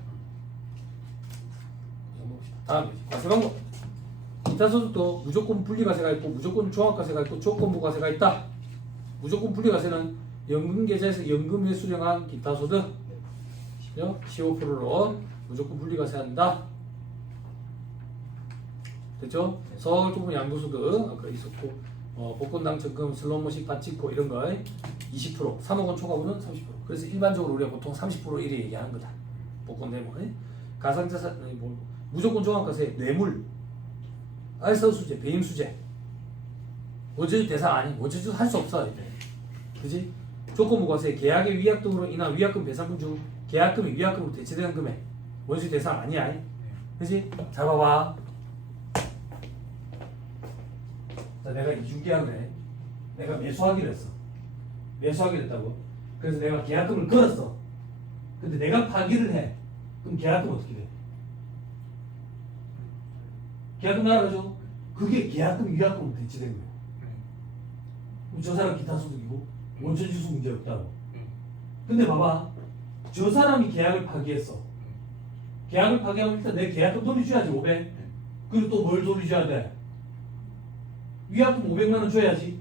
다음 과세 방법. 기타 소득도 무조건 분리과세가 있고 무조건 종합과세가 있고 조건부과세가 있다. 무조건 분리과세는 연금계좌에서 연금에 수령한 기타 소득 15%로 무조건 분리과세한다. 됐죠? 서울 부분 양도소득 아까 있었고 복권 당첨금, 슬롯머신 파치코 이런 거 20%, 3억 원 초과분은 30%. 그래서 일반적으로 우리가 보통 30% 이래 얘기하는 거다. 복권 뇌물. 가상자산 뭐, 무조건 종합과세, 뇌물, 알선수재, 배임수재, 원천지 대상 아니, 원천지 할 수 없어 이제. 그지? 조건부과세, 계약의 위약 등으로 인한 위약금 배상금 중 계약금이 위약금으로 대체되는 금액 원천지 대상 아니야. 그지? 잘 봐봐. 자, 내가 이중계약을 해. 내가 매수하기로 했어. 매수하기로 했다고. 그래서 내가 계약금을 걸었어. 근데 내가 파기를 해. 그럼 계약금 어떻게 돼? 계약금 날아가죠? 그게 계약금 위약금으로 대체된 거야. 그럼 저 사람 기타 소득이고 원천지수 문제 없다고. 근데 봐봐. 저 사람이 계약을 파기했어. 계약을 파기하면 일단 내 계약금 돌려줘야지 500. 그리고 또 뭘 돌려줘야 돼? 위약금 500만 원 줘야지.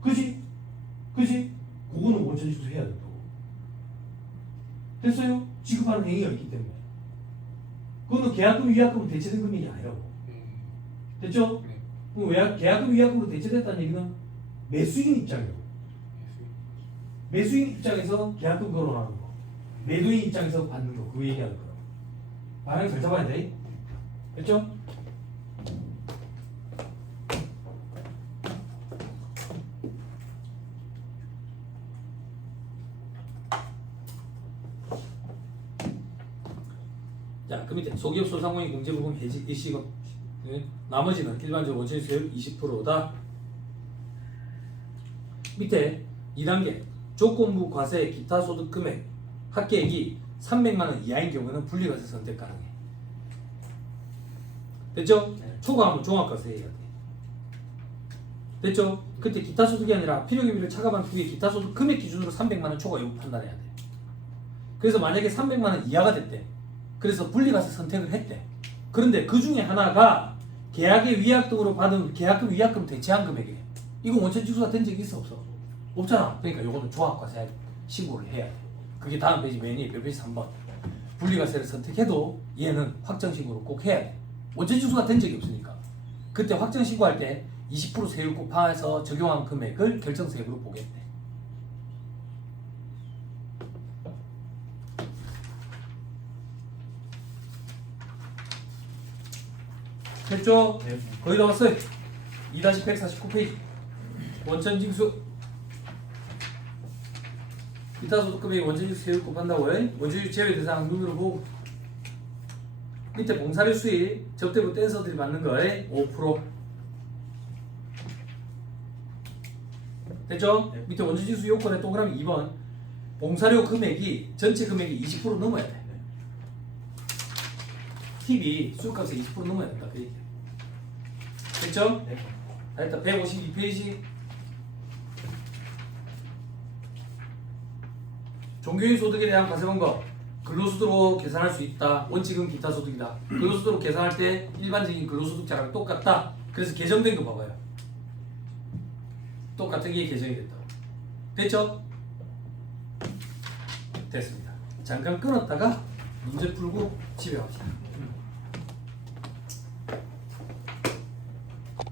그지? 그지? 그거는 원천지수 해야 된다고. 됐어요? 지급하는 행위가 있기 때문에. 그거는 계약금 위약금으로 대체된 금액이 아니라고. 됐죠? 그럼 왜 계약금 위약금으로 대체됐다는 얘기는 매수인 입장이라고. 매수인 입장에서 계약금 걸어나는 거. 매도인 입장에서 받는 거. 그 얘기하는 거라고. 방향 잘 잡아야 돼. 됐죠? 자, 그 밑에 소기업 소상공인 공제부금 해지 일시금 나머지는 일반적 원천지 수율 20%다. 밑에 2단계 조건부 과세 기타 소득 금액 합계액이 300만 원 이하인 경우는 분리과세 선택 가능해. 됐죠? 초과하면 종합과세 해야 돼. 됐죠? 그때 기타 소득이 아니라 필요기비를 차감한 후에 기타 소득 금액 기준으로 300만 원 초과 여부 판단해야 돼. 그래서 만약에 300만 원 이하가 됐대. 그래서 분리과세 선택을 했대. 그런데 그 중에 하나가 계약의 위약 등으로 받은 계약금 위약금 대체한 금액이에요. 이건 원천지수가 된 적이 있어 없어? 없잖아. 그러니까 이거는 종합과세 신고를 해야 돼. 그게 다음 페이지 맨 위에 별페이지 3번. 분리과세를 선택해도 얘는 확정신고를 꼭 해야 돼. 원천지수가 된 적이 없으니까. 그때 확정신고할 때 20% 세율 곱해서 적용한 금액을 결정세액으로 보겠대. 됐죠? 네. 거의 다 왔어요. 2-149페이지. 원천징수. 기타 소득금액 원천징수 세율 곱한다고 해. 원천징수 제외 대상 눈으로 보고. 밑에 봉사료 수입, 접대부 댄서들이 받는 거에 5%. 됐죠? 네. 밑에 원천징수 요건에 동그라미 2번. 봉사료 금액이 전체 금액이 20% 넘어야 돼. 팁이 수익값에 20% 넘어야 된다. 그 얘기야. 됐죠? 네. 자, 일단 152페이지. 종교인 소득에 대한 과세 방법. 근로소득으로 계산할 수 있다. 원칙은 기타 소득이다. 근로소득으로 계산할 때 일반적인 근로소득자랑 똑같다. 그래서 개정된 거 봐봐요. 똑같은 게 개정이 됐다. 됐죠? 됐습니다. 잠깐 끊었다가 문제 풀고 집에 갑시다.